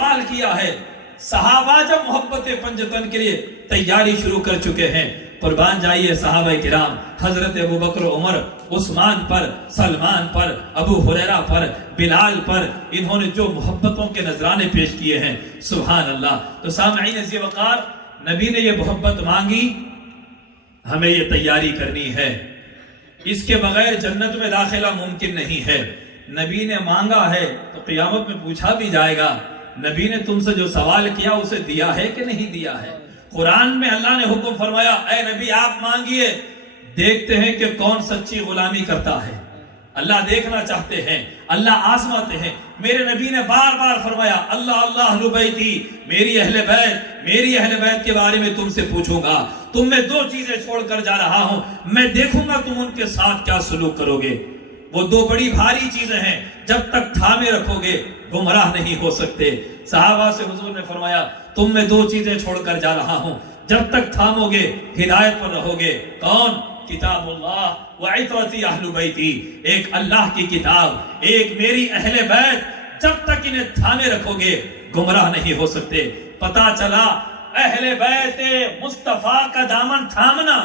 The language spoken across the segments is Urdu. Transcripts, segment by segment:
سوال کیا ہے. صحابہ جب محبت پنجتن کے لیے تیاری شروع کر چکے ہیں، قربان جائیے صحابہ کرام، حضرت ابوبکر، عمر، عثمان پر، سلمان پر، ابو ہریرہ پر، بلال پر انہوں نے جو محبتوں کے نذرانے پیش کیے ہیں، سبحان اللہ. تو سامعین عزیز وقار، نبی نے یہ محبت مانگی، ہمیں یہ تیاری کرنی ہے. اس کے بغیر جنت میں داخلہ ممکن نہیں ہے. نبی نے مانگا ہے تو قیامت میں پوچھا بھی جائے گا، نبی نے تم سے جو سوال کیا اسے دیا ہے کہ نہیں دیا ہے. قرآن میں اللہ نے حکم فرمایا، اے نبی آپ مانگیے، دیکھتے ہیں کہ کون سچی غلامی کرتا ہے. اللہ دیکھنا چاہتے ہیں، اللہ آزماتے ہیں. میرے نبی نے بار بار فرمایا، اللہ اللہ اہل بیتی، میری اہل بیت کے بارے میں تم سے پوچھوں گا. تم میں دو چیزیں چھوڑ کر جا رہا ہوں، میں دیکھوں گا تم ان کے ساتھ کیا سلوک کرو گے. وہ دو بڑی بھاری چیزیں ہیں، جب تک تھامے رکھو گے گمراہ نہیں ہو سکتے. صحابہ سے حضور نے فرمایا، تم میں دو چیزیں چھوڑ کر جا رہا ہوں، جب تک تھامو گے ہدایت پر رہو گے. کون؟ کتاب اللہ وعطرتی اہل بیتی، ایک اللہ کی کتاب، ایک میری اہل بیت. جب تک انہیں تھامے رکھو گے گمراہ نہیں ہو سکتے. پتا چلا اہل بیت مصطفیٰ کا دامن تھامنا،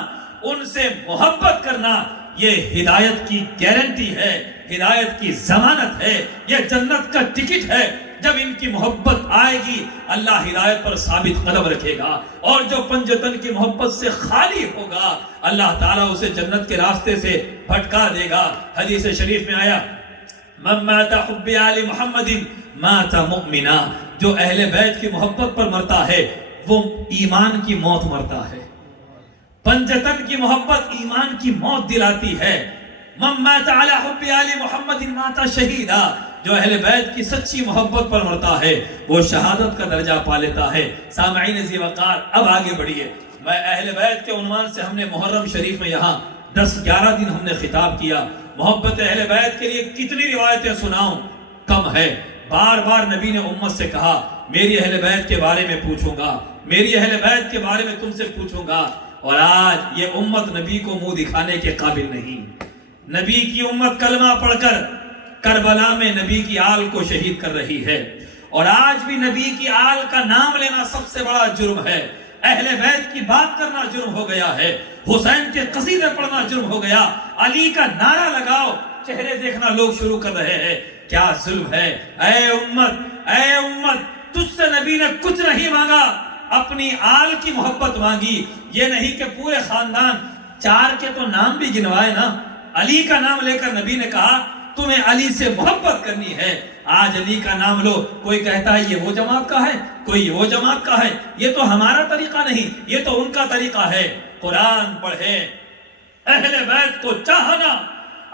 ان سے محبت کرنا، یہ ہدایت کی گارنٹی ہے، ہدایت کی ضمانت ہے، یہ جنت کا ٹکٹ ہے. جب ان کی محبت آئے گی اللہ ہدایت پر ثابت قدم رکھے گا، اور جو پنجتن کی محبت سے خالی ہوگا اللہ تعالیٰ اسے جنت کے راستے سے بھٹکا دے گا. حدیث شریف میں آیا، من مات حب آل محمد مات مؤمنا، جو اہل بیت کی محبت پر مرتا ہے وہ ایمان کی موت مرتا ہے. پنجتن کی محبت ایمان کی موت دلاتی ہے. من مات علی حب آل محمد مات شہیدا، جو اہل بیت کی سچی محبت پر مرتا ہے وہ شہادت کا درجہ پا لیتا ہے. سامعین ذی وقار، اب آگے بڑھیے. میں اہل بیت کے عنوان سے ہم نے محرم شریف میں یہاں 10-11 دن ہم نے خطاب کیا. محبت اہل بیت کے لیے کتنی روایتیں سناؤں، کم ہے. بار بار نبی نے امت سے کہا، میری اہل بیت کے بارے میں پوچھوں گا، میری اہل بیت کے بارے میں تم سے پوچھوں گا. اور آج یہ امت نبی کو منہ دکھانے کے قابل نہیں. نبی کی امت کلمہ پڑھ کر کربلا میں نبی کی آل کو شہید کر رہی ہے، اور آج بھی نبی کی آل کا نام لینا سب سے بڑا جرم ہے. اہل بیت کی بات کرنا جرم ہو گیا ہے، حسین کے قصیدے پڑھنا جرم ہو گیا، علی کا نعرہ لگاؤ چہرے دیکھنا لوگ شروع کر رہے ہیں. کیا ظلم ہے. اے امت، تجھ سے نبی نے کچھ نہیں مانگا، اپنی آل کی محبت مانگی. یہ نہیں کہ پورے خاندان، 4 کے تو نام بھی گنوائے نا. علی کا نام لے کر نبی نے کہا تمہیں علی سے محبت کرنی ہے. آج علی کا نام لو، کوئی کہتا ہے یہ وہ جماعت کا ہے، کوئی وہ جماعت کا ہے. یہ تو ہمارا طریقہ نہیں، یہ تو ان کا طریقہ ہے. قرآن پڑھے، اہل بیت کو چاہنا،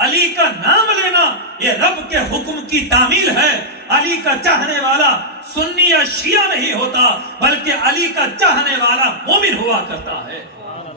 علی کا نام لینا، یہ رب کے حکم کی تعمیل ہے. علی کا چاہنے والا سنی یا شیعہ نہیں ہوتا، بلکہ علی کا چاہنے والا مومن ہوا کرتا ہے.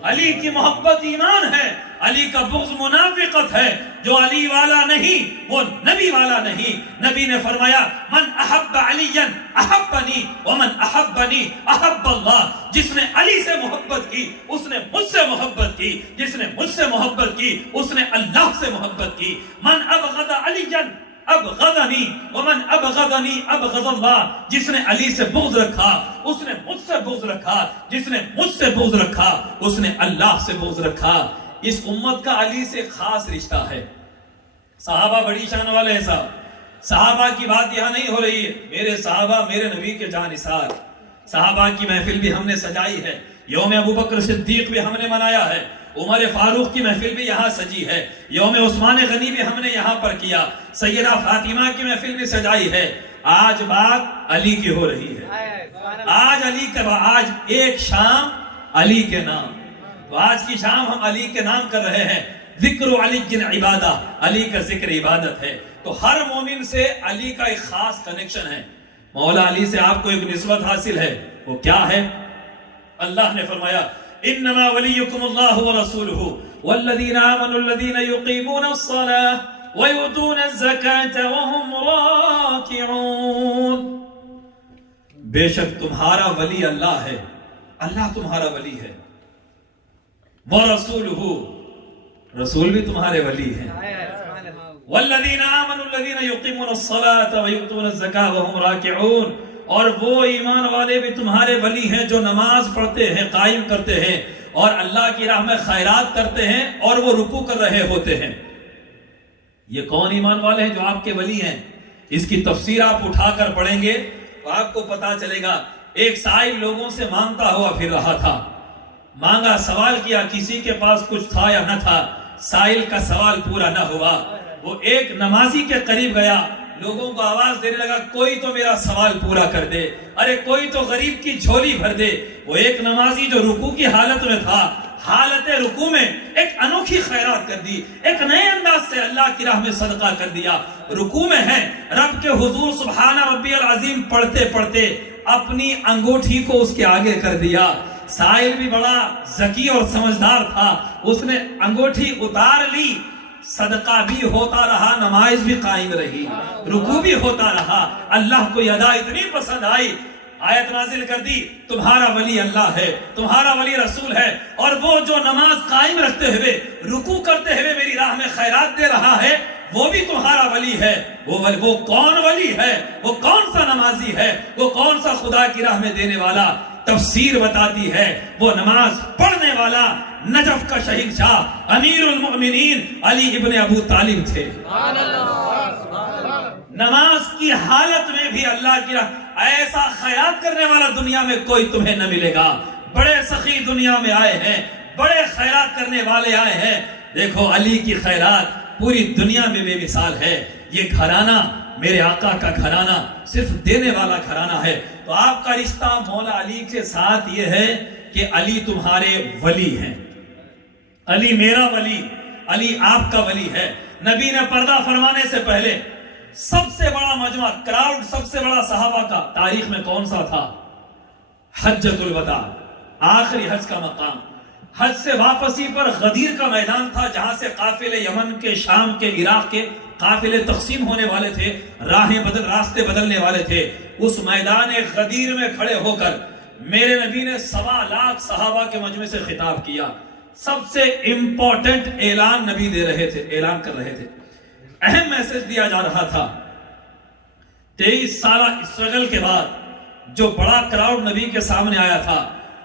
علی کی محبت ایمان ہے، علی کا بغض منافقت ہے. جو علی والا نہیں وہ نبی والا نہیں. نبی نے فرمایا، من احب علیا احبنی ومن احبنی احب اللہ. جس نے علی سے محبت کی اس نے مجھ سے محبت کی، جس نے مجھ سے محبت کی اس نے اللہ سے محبت کی. من ابغض علیا ابغضنی ومن ابغضنی ابغض اللہ. جس نے علی سے بغض رکھا اس نے مجھ سے بغض رکھا، جس نے مجھ سے بغض رکھا اس نے اللہ سے بغض رکھا. اس امت کا علی سے خاص رشتہ ہے. صحابہ بڑی شان والے ہیں صاحب. صحابہ کی بات یہاں نہیں ہو رہی ہے. میرے صحابہ میرے نبی کے جانثار. صحابہ کی محفل بھی ہم نے سجائی ہے، یوم ابوبکر صدیق بھی ہم نے منایا ہے، عمر فاروق کی محفل بھی یہاں سجی ہے، یوم عثمان غنی بھی ہم نے یہاں پر کیا، سیدہ فاطمہ کی محفل بھی سجائی ہے. آج بات علی کی ہو رہی ہے. آج ایک شام علی کے نام. تو آج کی شام ہم علی کے نام کر رہے ہیں. ذکر علی جن عبادہ، علی کا ذکر عبادت ہے. تو ہر مومن سے علی کا ایک خاص کنیکشن ہے. مولا علی سے آپ کو ایک نسبت حاصل ہے. وہ کیا ہے؟ اللہ نے فرمایا، انما ولیکم اللہ ورسولہ والذین آمنوا الذین یقیمون الصلاة ویؤتون الزکاة وهم راکعون. بے شک تمہارا ولی اللہ ہے، اللہ تمہارا ولی ہے. وَرَسُولُهُ، رسول بھی تمہارے ولی ہیں. وَالَّذِينَ آمَنُوا الَّذِينَ يُقِيمُونَ الصَّلَاةَ وَيُؤْتُونَ الزَّكَاةَ وَهُمْ رَاكِعُونَ. اور وہ ایمان والے بھی تمہارے ولی ہیں جو نماز پڑھتے ہیں، قائم کرتے ہیں اور اللہ کی راہ میں خیرات کرتے ہیں اور وہ رکوع کر رہے ہوتے ہیں۔ یہ کون ایمان والے ہیں جو آپ کے ولی ہیں؟ اس کی تفسیر آپ اٹھا کر پڑھیں گے تو آپ کو پتا چلے گا۔ ایک سائل لوگوں سے مانگتا ہوا پھر رہا تھا، مانگا، سوال کیا، کسی کے پاس کچھ تھا یا نہ تھا، سائل کا سوال پورا نہ ہوا۔ وہ ایک نمازی کے قریب گیا، لوگوں کو آواز دینے لگا، کوئی تو میرا سوال پورا کر دے، ارے کوئی تو غریب کی جھولی بھر دے۔ وہ ایک نمازی جو رکوع کی حالت میں تھا، حالت رکوع میں ایک انوکھی خیرات کر دی، ایک نئے انداز سے اللہ کی راہ میں صدقہ کر دیا۔ رکوع میں ہے، رب کے حضور سبحان ربی العظیم پڑھتے پڑھتے اپنی انگوٹھی کو اس کے آگے کر دیا۔ سائل بھی بڑا ذکی اور سمجھدار تھا، اس نے انگوٹھی اتار لی، صدقہ بھی ہوتا رہا، نماز بھی قائم رہی، رکوع بھی ہوتا رہا۔ اللہ کو یہ ادا اتنی پسند آئی، آیت نازل کر دی، تمہارا ولی اللہ ہے، تمہارا ولی رسول ہے، اور وہ جو نماز قائم رکھتے ہوئے، رکوع کرتے ہوئے میری راہ میں خیرات دے رہا ہے، وہ بھی تمہارا ولی ہے۔ وہ کون ولی ہے؟ وہ کون سا نمازی ہے؟ وہ کون سا خدا کی راہ میں دینے والا؟ تفسیر بتاتی ہے وہ نماز پڑھنے والا نجف کا شہنشاہ امیر المؤمنین علی ابن ابو طالب تھے۔ نماز کی حالت میں بھی اللہ کی راہ ایسا خیرات کرنے والا دنیا میں کوئی تمہیں نہ ملے گا۔ بڑے سخی دنیا میں آئے ہیں، بڑے خیرات کرنے والے آئے ہیں۔ دیکھو علی کی خیرات پوری دنیا میں بے مثال ہے۔ یہ گھرانہ میرے آقا کا گھرانہ صرف دینے والا گھرانہ ہے۔ تو آپ کا رشتہ مولا علی کے ساتھ یہ ہے کہ علی تمہارے ولی ہیں، علی میرا ولی، علی آپ کا ولی ہے۔ نبی نے پردہ فرمانے سے پہلے سب سے بڑا مجمع، کراؤڈ سب سے بڑا صحابہ کا تاریخ میں کون سا تھا؟ حجۃ الوداع، آخری حج کا مقام۔ حج سے واپسی پر غدیر کا میدان تھا، جہاں سے قافلے یمن کے، شام کے، عراق کے قافلے تقسیم ہونے والے تھے، راستے بدلنے والے تھے۔ اس میدان غدیر میں کھڑے ہو کر میرے نبی نے 1.25 لاکھ صحابہ کے مجمع سے خطاب کیا۔ سب سے امپورٹنٹ اعلان نبی دے رہے تھے، اعلان کر رہے تھے، اہم میسج دیا جا رہا تھا۔ 23 سالہ اسٹرگل کے بعد جو بڑا کراؤڈ نبی کے سامنے آیا تھا،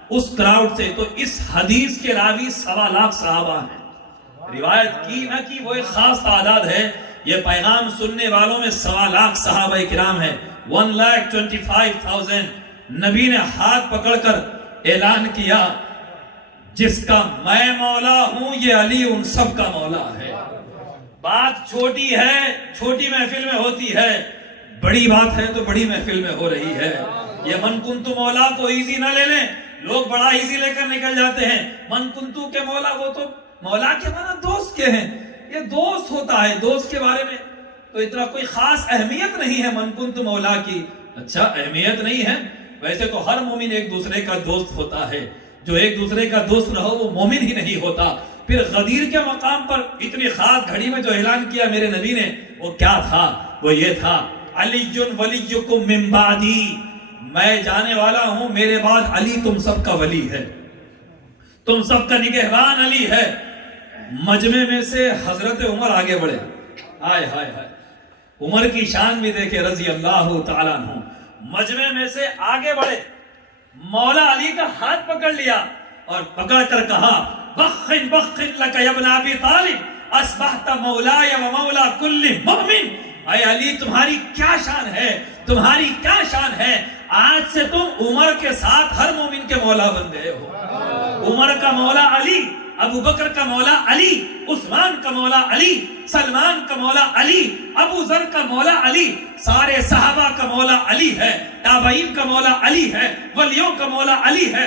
اس کراؤڈ سے تو اس حدیث کے راوی 1.25 لاکھ صحابہ ہیں۔ روایت کی نہ کی وہ ایک خاص تعداد ہے، یہ پیغام سننے والوں میں 1.25 لاکھ صحابہ کرام ہیں۔ 1,25,000 نبی نے ہاتھ پکڑ کر اعلان کیا، جس کا میں مولا ہوں یہ علی ان سب کا مولا ہے۔ بات چھوٹی ہے، چھوٹی محفل میں ہوتی ہے، بڑی بات ہے تو بڑی محفل میں ہو رہی ہے۔ یہ من کنتو مولا کو ایزی نہ لے لیں، لوگ بڑا ایزی لے کر نکل جاتے ہیں۔ من کنتو کے مولا، وہ تو مولا کے معنی دوست کے ہیں، یہ دوست ہوتا ہے، دوست کے بارے میں تو اتنا کوئی خاص اہمیت نہیں ہے من کنتو مولا کی۔ اچھا اہمیت نہیں ہے، ویسے تو ہر مومن ایک دوسرے کا دوست ہوتا ہے، جو ایک دوسرے کا دوست رہو وہ مومن ہی نہیں ہوتا۔ پھر غدیر کے مقام پر اتنی خاص گھڑی میں جو اعلان کیا میرے نبی نے، وہ کیا تھا؟ وہ یہ تھا، علی ولیکم من بعدی، میں جانے والا ہوں، میرے بعد علی تم سب کا ولی ہے، تم سب کا نگہبان علی ہے۔ مجمع میں سے حضرت عمر آگے بڑھے، ہائے ہائے ہائے، عمر کی شان بھی دیکھے رضی اللہ تعالیٰ عنہ۔ مجمع میں سے آگے بڑھے، مولا علی کا ہاتھ پکڑ لیا اور پکڑ کر کہا، بخن بخن لک یا ابن ابی طالب، اصبحت مولایا و مولا کل مؤمن۔ اے علی تمہاری کیا شان ہے، تمہاری کیا شان ہے، آج سے تم عمر کے ساتھ ہر مومن کے مولا بن گئے ہو۔ عمر کا مولا علی، ابو بکر کا مولا علی، عثمان کا مولا علی، سلمان کا مولا علی، ابو ذر کا مولا علی، سارے صحابہ کا مولا علی ہے، تابعین کا مولا علی ہے، ولیوں کا مولا علی ہے،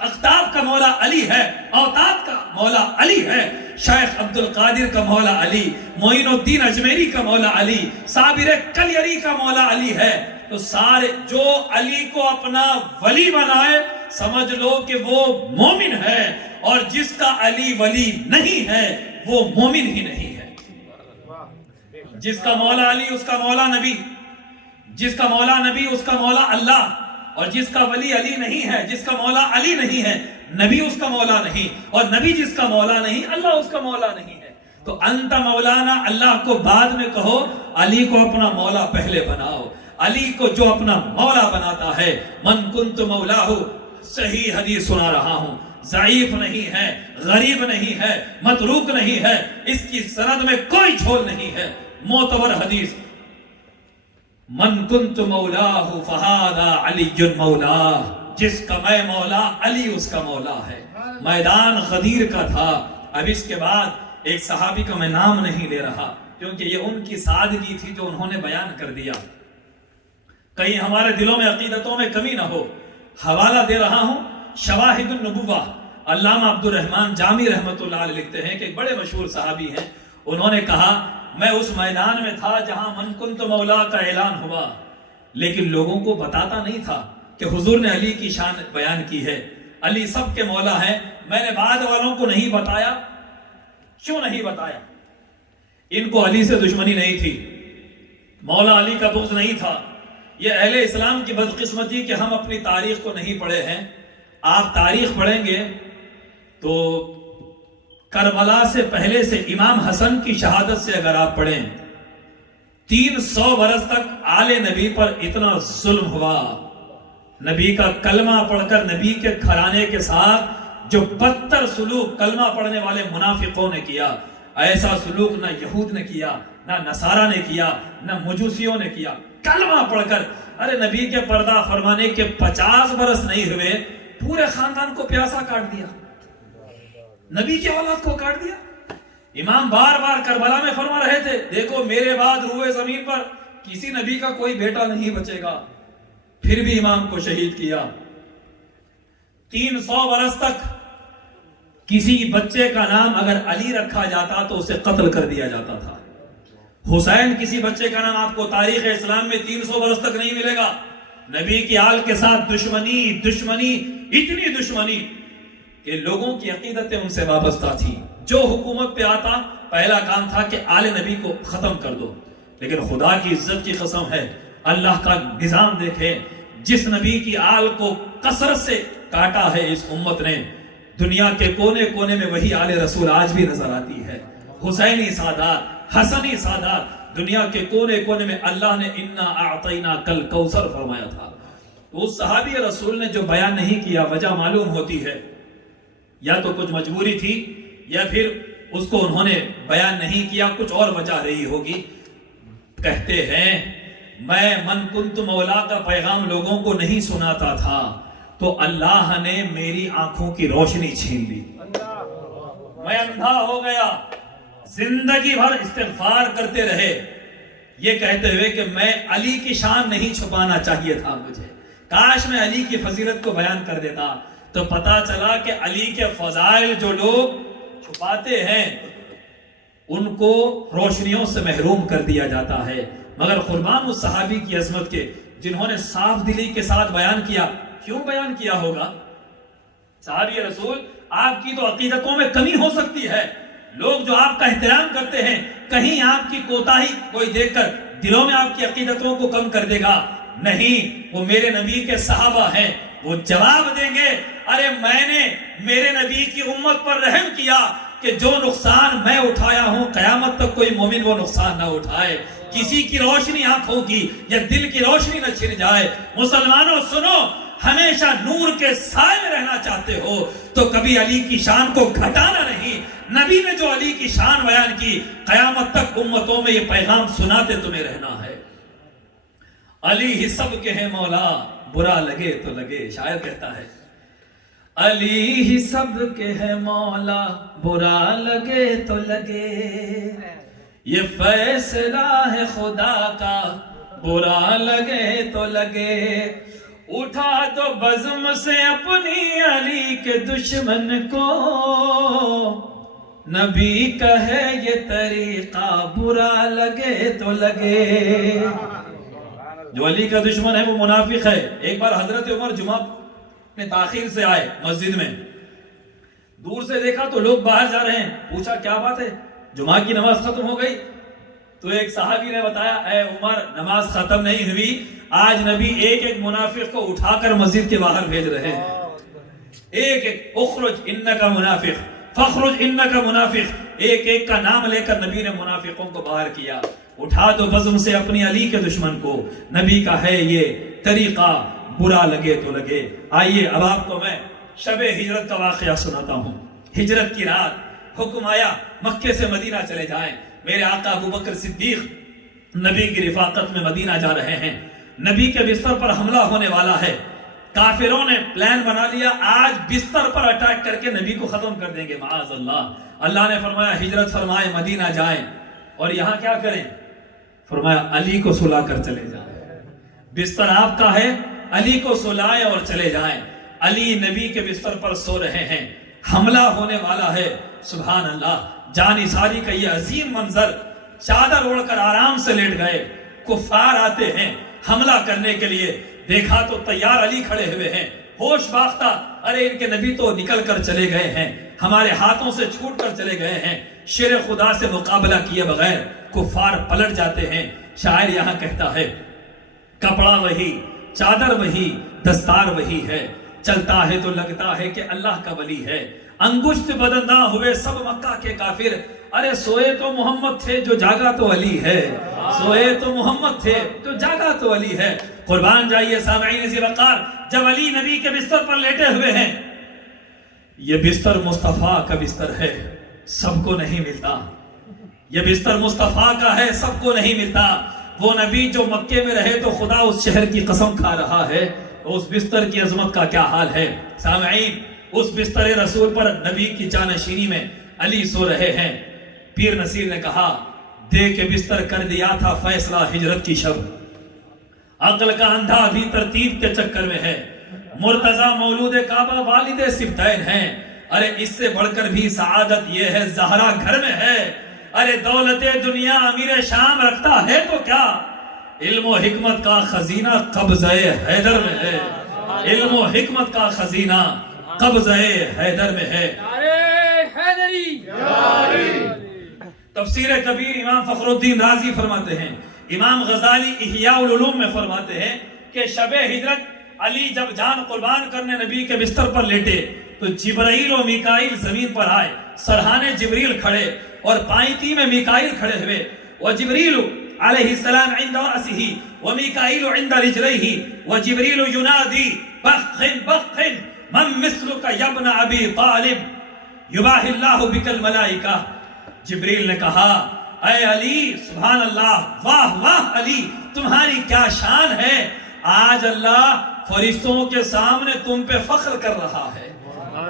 اقطاب کا مولا علی ہے، اوتاد کا مولا علی ہے، شیخ عبد القادر کا مولا علی، معین الدین اجمیری کا مولا علی، صابر کلیری کا مولا علی ہے۔ تو سارے جو علی کو اپنا ولی بنائے سمجھ لو کہ وہ مومن ہے، اور جس کا علی ولی نہیں ہے وہ مومن ہی نہیں ہے۔ جس کا مولا علی اس کا مولا نبی، جس کا مولا نبی اس کا مولا اللہ، اور جس کا ولی علی نہیں ہے، جس کا مولا علی نہیں ہے، نبی اس کا مولا نہیں، اور نبی جس کا مولا نہیں، اللہ اس کا مولا نہیں ہے۔ تو انت مولانا، اللہ کو بعد میں کہو، علی کو اپنا مولا پہلے بناؤ۔ علی کو جو اپنا مولا بناتا ہے، من کنت مولاہ، صحیح حدیث سنا رہا ہوں، ضعیف نہیں ہے، غریب نہیں ہے، متروک نہیں ہے، اس کی سند میں کوئی جھول نہیں ہے، معتبر حدیث، من کنت مولاہ فہذا علی مولاہ، جس کا میں مولا علی اس کا مولا ہے۔ میدان غدیر کا تھا۔ اب اس کے بعد ایک صحابی کا میں نام نہیں لے رہا کیونکہ یہ ان کی سادگی تھی جو انہوں نے بیان کر دیا، کہیں ہمارے دلوں میں عقیدتوں میں کمی نہ ہو۔ حوالہ دے رہا ہوں شواہد النبوہ، علامہ عبد الرحمن جامی رحمۃ اللہ علیہ لکھتے ہیں کہ ایک بڑے مشہور صحابی ہیں، انہوں نے کہا میں اس میدان میں تھا جہاں من کنت مولا کا اعلان ہوا، لیکن لوگوں کو بتاتا نہیں تھا کہ حضور نے علی کی شان بیان کی ہے، علی سب کے مولا ہیں۔ میں نے بعد والوں کو نہیں بتایا، کیوں نہیں بتایا؟ ان کو علی سے دشمنی نہیں تھی، مولا علی کا بغض نہیں تھا۔ یہ اہل اسلام کی بدقسمتی کہ ہم اپنی تاریخ کو نہیں پڑھے ہیں۔ آپ تاریخ پڑھیں گے تو کربلا سے پہلے سے امام حسن کی شہادت سے اگر آپ پڑھیں، 300 برس تک آل نبی پر اتنا ظلم ہوا، نبی کا کلمہ پڑھ کر نبی کے گھرانے کے ساتھ جو بدتر سلوک کلمہ پڑھنے والے منافقوں نے کیا، ایسا سلوک نہ یہود نے کیا، نہ نصارہ نے کیا، نہ مجوسیوں نے کیا۔ کلمہ پڑھ کر، ارے نبی کے پردہ فرمانے کے 50 برس نہیں ہوئے، پورے خاندان کو پیاسا کاٹ دیا، نبی کے اولاد کو کاٹ دیا۔ امام بار بار کربلا میں فرما رہے تھے دیکھو میرے بعد روئے زمین پر کسی نبی کا کوئی بیٹا نہیں بچے گا، پھر بھی امام کو شہید کیا۔ 300 برس تک کسی بچے کا نام اگر علی رکھا جاتا تو اسے قتل کر دیا جاتا تھا۔ حسین کسی بچے کا نام آپ کو تاریخ اسلام میں 300 برس تک نہیں ملے گا۔ نبی کی آل کے ساتھ دشمنی، اتنی دشمنی کہ لوگوں کی عقیدتیں ان سے وابستہ تھی۔ جو حکومت پہ آتا پہلا کام تھا کہ آل نبی کو ختم کر دو، لیکن خدا کی عزت کی قسم ہے، اللہ کا نظام دیکھے، جس نبی کی آل کو کثرت سے کاٹا ہے اس امت نے، دنیا کے کونے کونے میں وہی آل رسول آج بھی نظر آتی ہے۔ حسینی سادات، حسنی سادات، دنیا کے کونے کونے میں اللہ نے انا اعطینا کل کوثر فرمایا تھا۔ اس صحابی رسول نے جو بیان نہیں کیا، وجہ معلوم ہوتی ہے، یا تو کچھ مجبوری تھی یا پھر اس کو انہوں نے بیان نہیں کیا، کچھ اور وجہ رہی ہوگی۔ کہتے ہیں میں من کنت مولا کا پیغام لوگوں کو نہیں سناتا تھا تو اللہ نے میری آنکھوں کی روشنی چھین لی، میں اندھا ہو گیا۔ زندگی بھر استغفار کرتے رہے یہ کہتے ہوئے کہ میں علی کی شان نہیں چھپانا چاہیے تھا مجھے، کاش میں علی کی فضیلت کو بیان کر دیتا۔ تو پتا چلا کہ علی کے فضائل جو لوگ چھپاتے ہیں ان کو روشنیوں سے محروم کر دیا جاتا ہے۔ مگر قربان اس صحابی کی عظمت کے جنہوں نے صاف دلی کے ساتھ بیان کیا۔ کیوں بیان کیا ہوگا؟ صحابی رسول، آپ کی تو عقیدتوں میں کمی ہو سکتی ہے، لوگ جو آپ کا احترام کرتے ہیں کہیں آپ کی کوتاہی کوئی دیکھ کر دلوں میں آپ کی عقیدتوں کو کم کر دے گا، نہیں، وہ میرے نبی کے صحابہ ہیں، وہ جواب دیں گے ارے میں نے میرے نبی کی امت پر رحم کیا کہ جو نقصان میں اٹھایا ہوں قیامت تک کوئی مومن وہ نقصان نہ اٹھائے، کسی کی روشنی آنکھوں کی یا دل کی روشنی نہ چھن جائے۔ مسلمانوں سنو، ہمیشہ نور کے سائے میں رہنا چاہتے ہو تو کبھی علی کی شان کو گھٹانا نہیں۔ نبی نے جو علی کی شان بیان کی، قیامت تک امتوں میں یہ پیغام سناتے تمہیں رہنا ہے۔ علی ہی سب کے ہیں مولا، برا لگے تو لگے، شاعر کہتا ہے علی ہی سب کے ہے مولا، برا لگے تو لگے، یہ فیصلہ ہے خدا کا، برا لگے تو لگے، اٹھا دو بزم سے اپنی علی کے دشمن کو، نبی کا ہے یہ طریقہ، برا لگے تو لگے۔ جو علی کا دشمن ہے وہ منافق ہے۔ ایک بار حضرت عمر جمعہ میں تاخیر سے آئے مسجد میں، دور سے دیکھا تو لوگ باہر جا رہے ہیں، پوچھا کیا بات ہے، جمعہ کی نماز ختم ہو گئی؟ تو ایک صحابی نے بتایا اے عمر نماز ختم نہیں ہوئی، آج نبی ایک ایک منافق کو اٹھا کر مسجد کے باہر بھیج رہے ہیں، ایک ایک، اخرج انکا منافق، فخرج انکا منافق، ایک ایک کا نام لے کر نبی نے منافقوں کو باہر کیا۔ اٹھا دو بزم سے اپنی علی کے دشمن کو، نبی کا ہے یہ طریقہ، برا لگے تو لگے۔ آئیے اب آپ کو میں شب ہجرت کا واقعہ سناتا ہوں۔ ہجرت کی رات حکم آیا مکے سے مدینہ چلے جائیں۔ میرے آقا ابو بکر صدیق نبی کی رفاقت میں مدینہ جا رہے ہیں۔ نبی کے بستر پر حملہ ہونے والا ہے، کافروں نے پلان بنا لیا آج بستر پر اٹیک کر کے نبی کو ختم کر دیں گے، معاذ اللہ۔ اللہ نے فرمایا ہجرت فرمائے مدینہ جائیں، اور یہاں کیا کریں؟ فرمایا علی کو سلا کر چلے جائیں۔ بستر آپ کا ہے، علی کو سلائیں اور چلے جائیں۔ علی نبی کے بستر پر سو رہے ہیں، حملہ ہونے والا ہے۔ سبحان اللہ، جانثاری کا یہ عظیم منظر، چادر اوڑھ کر آرام سے لیٹ گئے، کفار آتے ہیں حملہ کرنے کے لیے، دیکھا تو تیار علی کھڑے ہوئے ہیں، ہوش باختہ، ارے ان کے نبی تو نکل کر چلے گئے ہیں، ہمارے ہاتھوں سے چھوٹ کر چلے گئے ہیں۔ شیر خدا سے مقابلہ کیے بغیر کفار پلٹ جاتے ہیں۔ شاعر یہاں کہتا ہے کپڑا وہی، چادر وہی، دستار وہی ہے، چلتا ہے تو لگتا ہے کہ اللہ کا ولی ہے۔ انگشت بدن نہ ہوئے سب مکہ کے کافر، ارے سوئے تو محمد تھے جو جاگا تو علی ہے، سوئے تو محمد تھے جو جاگا تو علی ہے۔ قربان جائیے سامعین ذی وقار، جب علی نبی کے بستر پر لیٹے ہوئے ہیں، یہ بستر مصطفیٰ کا بستر ہے، سب کو نہیں ملتا، یہ بستر مصطفیٰ کا ہے، سب کو نہیں ملتا۔ وہ نبی جو مکے میں رہے تو خدا اس شہر کی قسم کھا رہا ہے، اس بستر کی عظمت کا کیا حال ہے۔ سامعین، اس بستر رسول پر نبی کی جانشینی میں علی سو رہے ہیں۔ پیر نصیر نے کہا دے کے بستر کر دیا تھا فیصلہ ہجرت کی شب، عقل کا اندھا بھی ترتیب کے چکر میں ہے، مرتضی مولود کعبہ والد سبتین ہیں، ارے اس سے بڑھ کر بھی سعادت یہ ہے زہرا گھر میں ہے، ارے دولت دنیا امیر شام رکھتا ہے تو کیا، علم و حکمت کا خزینہ قبضہ حیدر میں ہے، علم و حکمت کا خزینہ قبضہ حیدر میں ہے۔ تفسیر کبیر امام فخر الدین رازی فرماتے ہیں، امام غزالی احیاء العلوم میں فرماتے ہیں کہ شب ہجرت علی جب جان قربان کرنے نبی کے بستر پر لیٹے تو جبرائیل و میکائیل زمین پر آئے، سرحانے جبریل کھڑے اور پائنتی میں میکائیل کھڑے ہوئے، وجبریل علیہ السلام عند رأسه ومیکائیل عند رجلیه وجبریل ینادی بخن بخن من مثلک یا ابن ابی طالب یباہی اللہ بک الملائکہ۔ جبریل نے کہا اے علی، سبحان اللہ، واہ واہ علی، تمہاری کیا شان ہے، آج اللہ فرشتوں کے سامنے تم پہ فخر کر رہا ہے،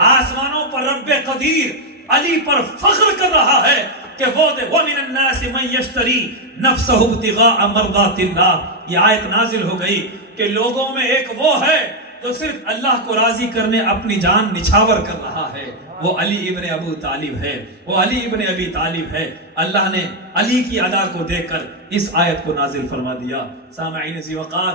آسمانوں پر رب قدیر علی پر فخر کر رہا ہے کہ وہ دے وَمِنَ النَّاسِ مَنْ يَشْتَرِي نَفْسَهُ ابْتِغَاءَ مَرْضَاتِ اللَّهِ۔ یہ آیت نازل ہو گئی کہ لوگوں میں ایک وہ ہے جو صرف اللہ کو راضی کرنے اپنی جان نچھاور کر رہا ہے، وہ علی ابن ابو طالب ہے، وہ علی ابن ابی طالب ہے۔ اللہ نے علی کی ادا کو دیکھ کر اس آیت کو نازل فرما دیا۔ سامعین ذی وقار،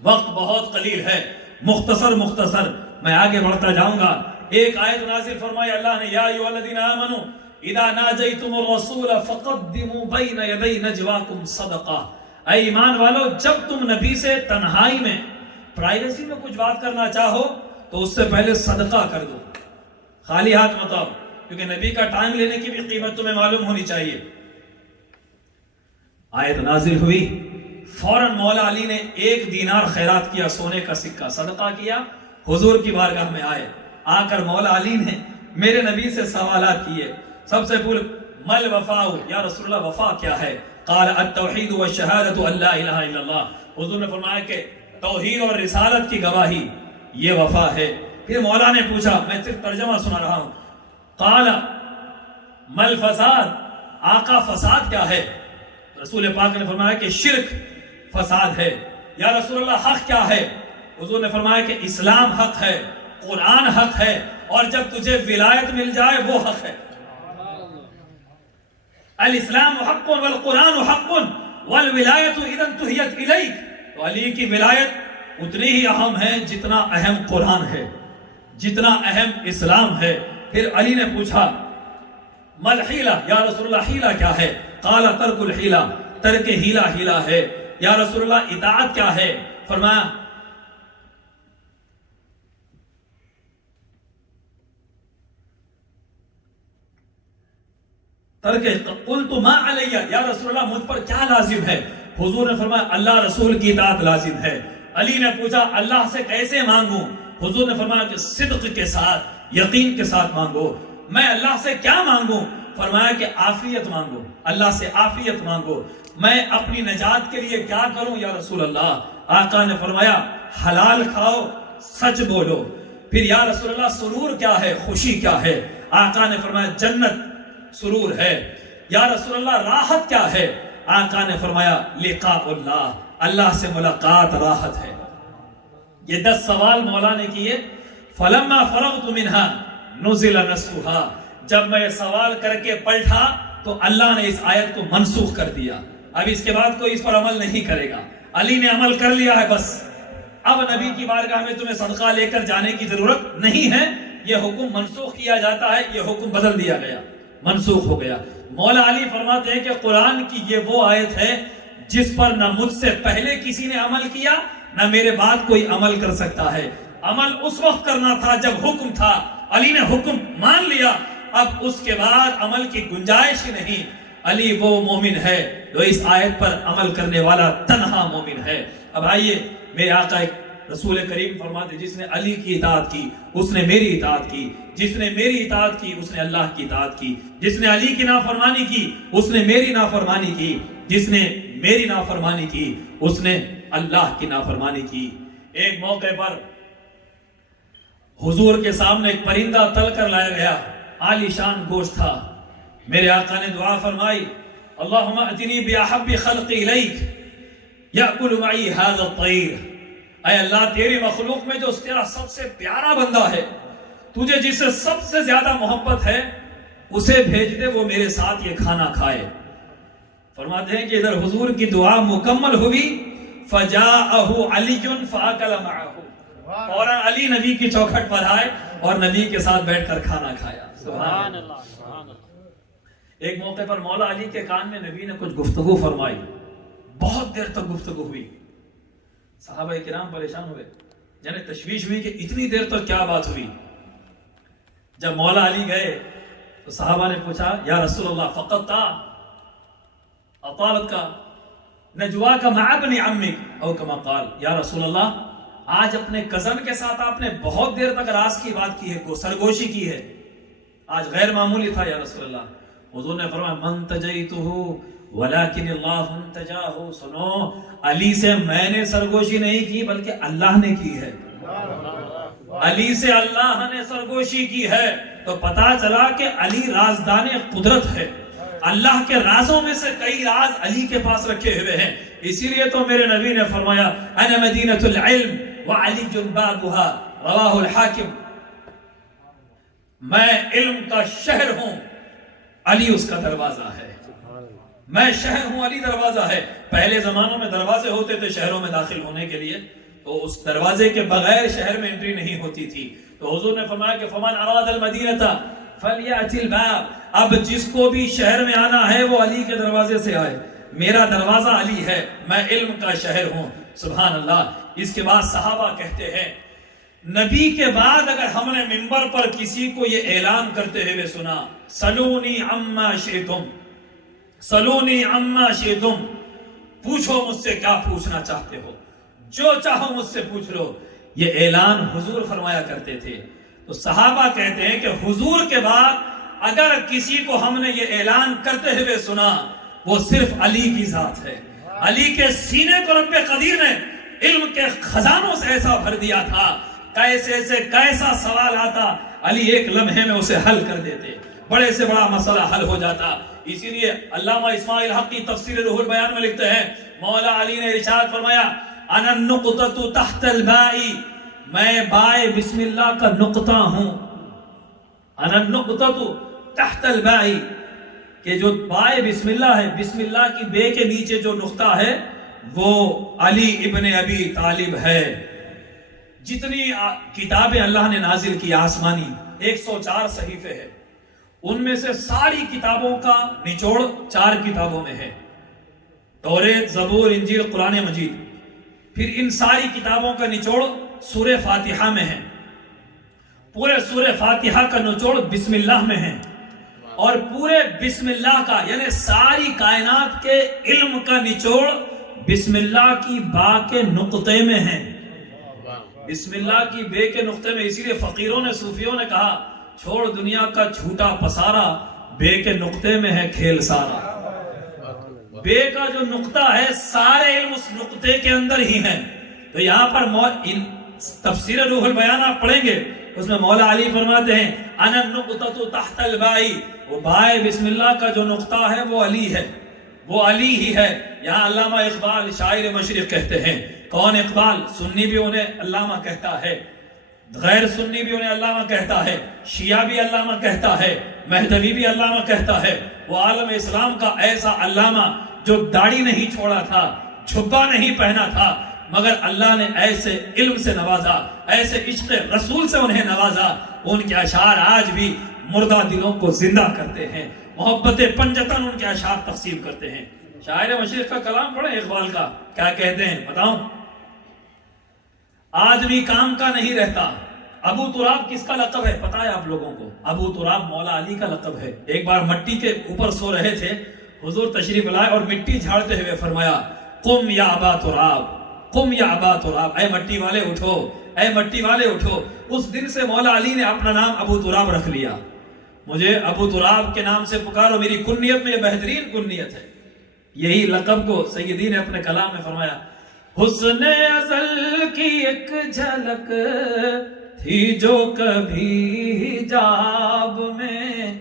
وقت بہت قلیل ہے، مختصر میں آگے بڑھتا جاؤں گا۔ ایک آیت نازل فرمائی اللہ نے، یا ایھا الذین آمنوا اذا ناجیتم الرسول فقدموا بین یدی نجواکم صدقہ۔ اے ایمان والو، جب تم نبی سے تنہائی میں، پرائیویسی میں کچھ بات کرنا چاہو تو اس سے پہلے صدقہ کر دو، خالی ہاتھ مت آؤ، کیونکہ نبی کا ٹائم لینے کی بھی قیمت تمہیں معلوم ہونی چاہیے۔ آیت نازل ہوئی، فوراً مولا علی نے 1 دینار خیرات کیا، سونے کا سکہ صدقہ کیا، حضور کی بارگاہ میں آئے، آ کر مولا علی نے میرے نبی سے سوالات کیے۔ سب سے پہلے مل وفاء، یا رسول اللہ وفا کیا ہے؟ قال التوحید والشہادۃ ان لا الہ الا اللہ۔ حضور نے فرمایا کہ توحید اور رسالت کی گواہی یہ وفا ہے۔ پھر مولا نے پوچھا، میں صرف ترجمہ سنا رہا ہوں، قال مل فساد، آقا فساد کیا ہے؟ رسول پاک نے فرمایا کہ شرک فساد ہے۔ یا رسول اللہ حق کیا ہے؟ حضور نے فرمایا کہ اسلام حق ہے، قرآن حق ہے، اور جب تجھے ولایت مل جائے وہ حق ہے۔ الاسلام حق والقرآن حق والولایت اذا انتہیت الیک۔ تو علی کی ولایت اتنی ہی اہم ہے جتنا اہم قرآن ہے، جتنا اہم اسلام ہے۔ پھر علی نے پوچھا مل حیلہ، یا رسول اللہ حیلہ کیا ہے؟ قال ترک الحیلہ، ترک ہیلہ ہیلہ ہے۔ یا رسول اللہ اطاعت کیا ہے؟ فرمایا قلت ما علی یا رسول اللہ مجھ پر کیا لازم ہے؟ حضور نے فرمایا اللہ رسول کی اطاعت لازم ہے۔ علی نے پوچھا اللہ سے کیسے مانگوں؟ حضور نے فرمایا کہ صدق کے ساتھ یقین کے ساتھ مانگو۔ میں اللہ سے کیا مانگوں؟ فرمایا کہ عافیت مانگو، اللہ سے عافیت مانگو۔ میں اپنی نجات کے لیے کیا کروں یا رسول اللہ؟ آقا نے فرمایا حلال کھاؤ، سچ بولو۔ پھر یا رسول اللہ سرور کیا ہے، خوشی کیا ہے؟ آقا نے فرمایا جنت سرور ہے۔ یا رسول اللہ راحت کیا ہے؟ آقا نے فرمایا لقاء اللہ، اللہ سے ملاقات راحت ہے۔ یہ 10 سوال مولا نے کیے۔ فلما فرغت منها نزل نسخها، جب میں سوال کر کے پلٹا تو اللہ نے اس آیت کو منسوخ کر دیا۔ اب اس کے بعد کوئی اس پر عمل نہیں کرے گا، علی نے عمل کر لیا ہے بس۔ اب نبی کی بارگاہ میں تمہیں صدقہ لے کر جانے کی ضرورت نہیں ہے، یہ حکم منسوخ کیا جاتا ہے، یہ حکم بدل دیا گیا، منسوخ ہو گیا۔ مولا علی فرماتے ہیں کہ قرآن کی یہ وہ آیت ہے جس پر نہ مجھ سے پہلے کسی نے عمل کیا نہ میرے بعد کوئی عمل کر سکتا ہے۔ عمل اس وقت کرنا تھا جب حکم تھا، علی نے حکم مان لیا، اب اس کے بعد عمل کی گنجائش ہی نہیں۔ علی وہ مومن ہے جو اس آیت پر عمل کرنے والا تنہا مومن ہے۔ اب آئیے، میرے آقا رسول کریم فرماتے جس نے علی کی اطاعت کی اس نے میری اطاعت کی، جس نے میری اطاعت کی اس نے اللہ کی اطاعت کی، جس نے علی کی نافرمانی کی اس نے میری نافرمانی کی، جس نے میری نافرمانی کی اس نے اللہ کی نافرمانی کی۔ ایک موقع پر حضور کے سامنے ایک پرندہ تل کر لایا گیا، عالی شان گوشت تھا۔ میرے آقا نے دعا فرمائی اللہم اتنی باحب خلق الیک یأکل معی ھذا الطیر، اے اللہ تیری مخلوق میں جو تیرا سب سے پیارا بندہ ہے، تجھے جس سے سب سے زیادہ محبت ہے اسے بھیج دے، وہ میرے ساتھ یہ کھانا کھائے۔ فرماتے ہیں کہ ادھر حضور کی دعا مکمل ہوئی، فجاءہ علی فاکل معہ، فوراً علی نبی کی چوکھٹ پر آئے اور نبی کے ساتھ بیٹھ کر کھانا کھایا۔ سبحان اللہ۔ ایک موقع پر مولا علی کے کان میں نبی نے کچھ گفتگو فرمائی، بہت دیر تک گفتگو ہوئی۔ صحابہ کرام پریشان ہوئے، یعنی تشویش ہوئی کہ اتنی دیر تک کیا بات ہوئی۔ جب مولا علی گئے تو صحابہ نے پوچھا یا رسول اللہ فقط اطالت کا نجوا کا مع ابن عمک او کما قال، یا رسول اللہ آج اپنے کزن کے ساتھ آپ نے بہت دیر تک راز کی بات کی ہے، سرگوشی کی ہے، آج غیر معمولی تھا یا رسول اللہ۔ حضور نے فرمایا من تجیتہ ولیکن اللہ انتجاہ، سنو علی سے میں نے سرگوشی نہیں کی بلکہ اللہ نے کی ہے، علی سے اللہ نے سرگوشی کی ہے۔ تو پتا چلا کہ علی رازدان قدرت ہے، اللہ کے رازوں میں سے کئی راز علی کے پاس رکھے ہوئے ہیں۔ اسی لیے تو میرے نبی نے فرمایا انا مدینۃ العلم وعلی بابها، رواہ الحاکم، میں علم کا شہر ہوں، علی اس کا دروازہ ہے، میں شہر ہوں، علی دروازہ ہے۔ پہلے زمانوں میں دروازے ہوتے تھے شہروں میں داخل ہونے کے لیے، تو اس دروازے کے بغیر شہر میں انٹری نہیں ہوتی تھی۔ تو حضور نے فرمایا کہ فمن اراد المدینۃ فلیأت الباب، اب جس کو بھی شہر میں آنا ہے وہ علی کے دروازے سے آئے، میرا دروازہ علی ہے، میں علم کا شہر ہوں۔ سبحان اللہ۔ اس کے بعد صحابہ کہتے ہیں نبی کے بعد اگر ہم نے منبر پر کسی کو یہ اعلان کرتے ہوئے سنا سلونی عما شئتم، سلونی عما شئتم، پوچھو مجھ سے کیا پوچھنا چاہتے ہو، جو چاہو مجھ سے پوچھ لو، یہ اعلان حضور فرمایا کرتے تھے۔ تو صحابہ کہتے ہیں کہ حضور کے بعد اگر کسی کو ہم نے یہ اعلان کرتے ہوئے سنا وہ صرف علی کی ذات ہے۔ علی کے سینے کو رب قدیر نے علم کے خزانوں سے ایسا بھر دیا تھا، کیسے سے کیسا سوال آتا علی ایک لمحے میں اسے حل کر دیتے، بڑے سے بڑا مسئلہ حل ہو جاتا۔ اسی لیے علامہ اسماعیل حق کی تفسیر روح البیان میں لکھتے ہیں مولا علی نے ارشاد فرمایا انا النقطۃ تحت الباء، میں بائے بسم اللہ کا نقطہ ہوں، انا النقطۃ تحت الباء، کہ جو بائے بسم اللہ ہے، بسم اللہ کی بے کے نیچے جو نقطہ ہے وہ علی ابن ابی طالب ہے۔ جتنی کتابیں اللہ نے نازل کی آسمانی 104 صحیفے ہیں، ان میں سے ساری کتابوں کا نچوڑ 4 کتابوں میں ہے، توریت، زبور، انجیل، قرآن مجید۔ پھر ان ساری کتابوں کا نچوڑ سورہ فاتحہ میں ہے، پورے سورہ فاتحہ کا نچوڑ بسم اللہ میں ہے۔ اور پورے بسم اللہ کا یعنی ساری کائنات کے علم کا نچوڑ بسم اللہ کی با کے نقطے میں ہے. بسم اللہ کی بے کے نقطے میں. اسی لیے فقیروں نے صوفیوں نے کہا چھوڑ دنیا کا جھوٹا پسارا، بے کے نقطے میں ہے کھیل سارا. بے کا جو نقطہ ہے سارے علم اس نقطے کے اندر ہی ہیں. تو یہاں پر تفسیر روح البیان آپ پڑھیں گے، اس میں مولا علی فرماتے ہیں انا النقطۃ تحت البائی، وہ بائے بسم اللہ کا جو نقطہ ہے وہ علی ہے، وہ علی ہی ہے. یہاں علامہ اقبال شاعر مشرق کہتے ہیں. کون اقبال؟ سنی بھی انہیں علامہ کہتا ہے، غیر سنی بھی انہیں علامہ کہتا ہے، شیعہ بھی علامہ کہتا ہے، مہدوی بھی علامہ کہتا ہے. وہ عالم اسلام کا ایسا علامہ جو داڑھی نہیں چھوڑا تھا، جھبا نہیں پہنا تھا، مگر اللہ نے ایسے علم سے نوازا، ایسے عشق رسول سے انہیں نوازا. ان کے اشعار آج بھی مردہ دلوں کو زندہ کرتے ہیں. محبت پنجتن ان کے اشعار تقسیم کرتے ہیں. شاعر مشرق کا کلام پڑھیں اقبال کا، کیا کہتے ہیں بتاؤں؟ آدمی کام کا نہیں رہتا. ابو تراب کس کا لقب ہے پتا ہے آپ لوگوں کو؟ ابو تراب مولا علی کا لقب ہے. ایک بار مٹی کے اوپر سو رہے تھے، حضور تشریف لائے اور مٹی جھاڑتے ہوئے فرمایا قم یا ابا تراب، قم یا ابا تراب، اے مٹی والے اٹھو، اے مٹی والے اٹھو. اس دن سے مولا علی نے اپنا نام ابو تراب رکھ لیا. مجھے ابو تراب کے نام سے پکارو، میری کنیت میں یہ بہترین کنیت ہے. یہی لقب کو سیدی نے اپنے کلام میں فرمایا حسن ازل کی ایک جھلک تھی جو کبھی حجاب میں،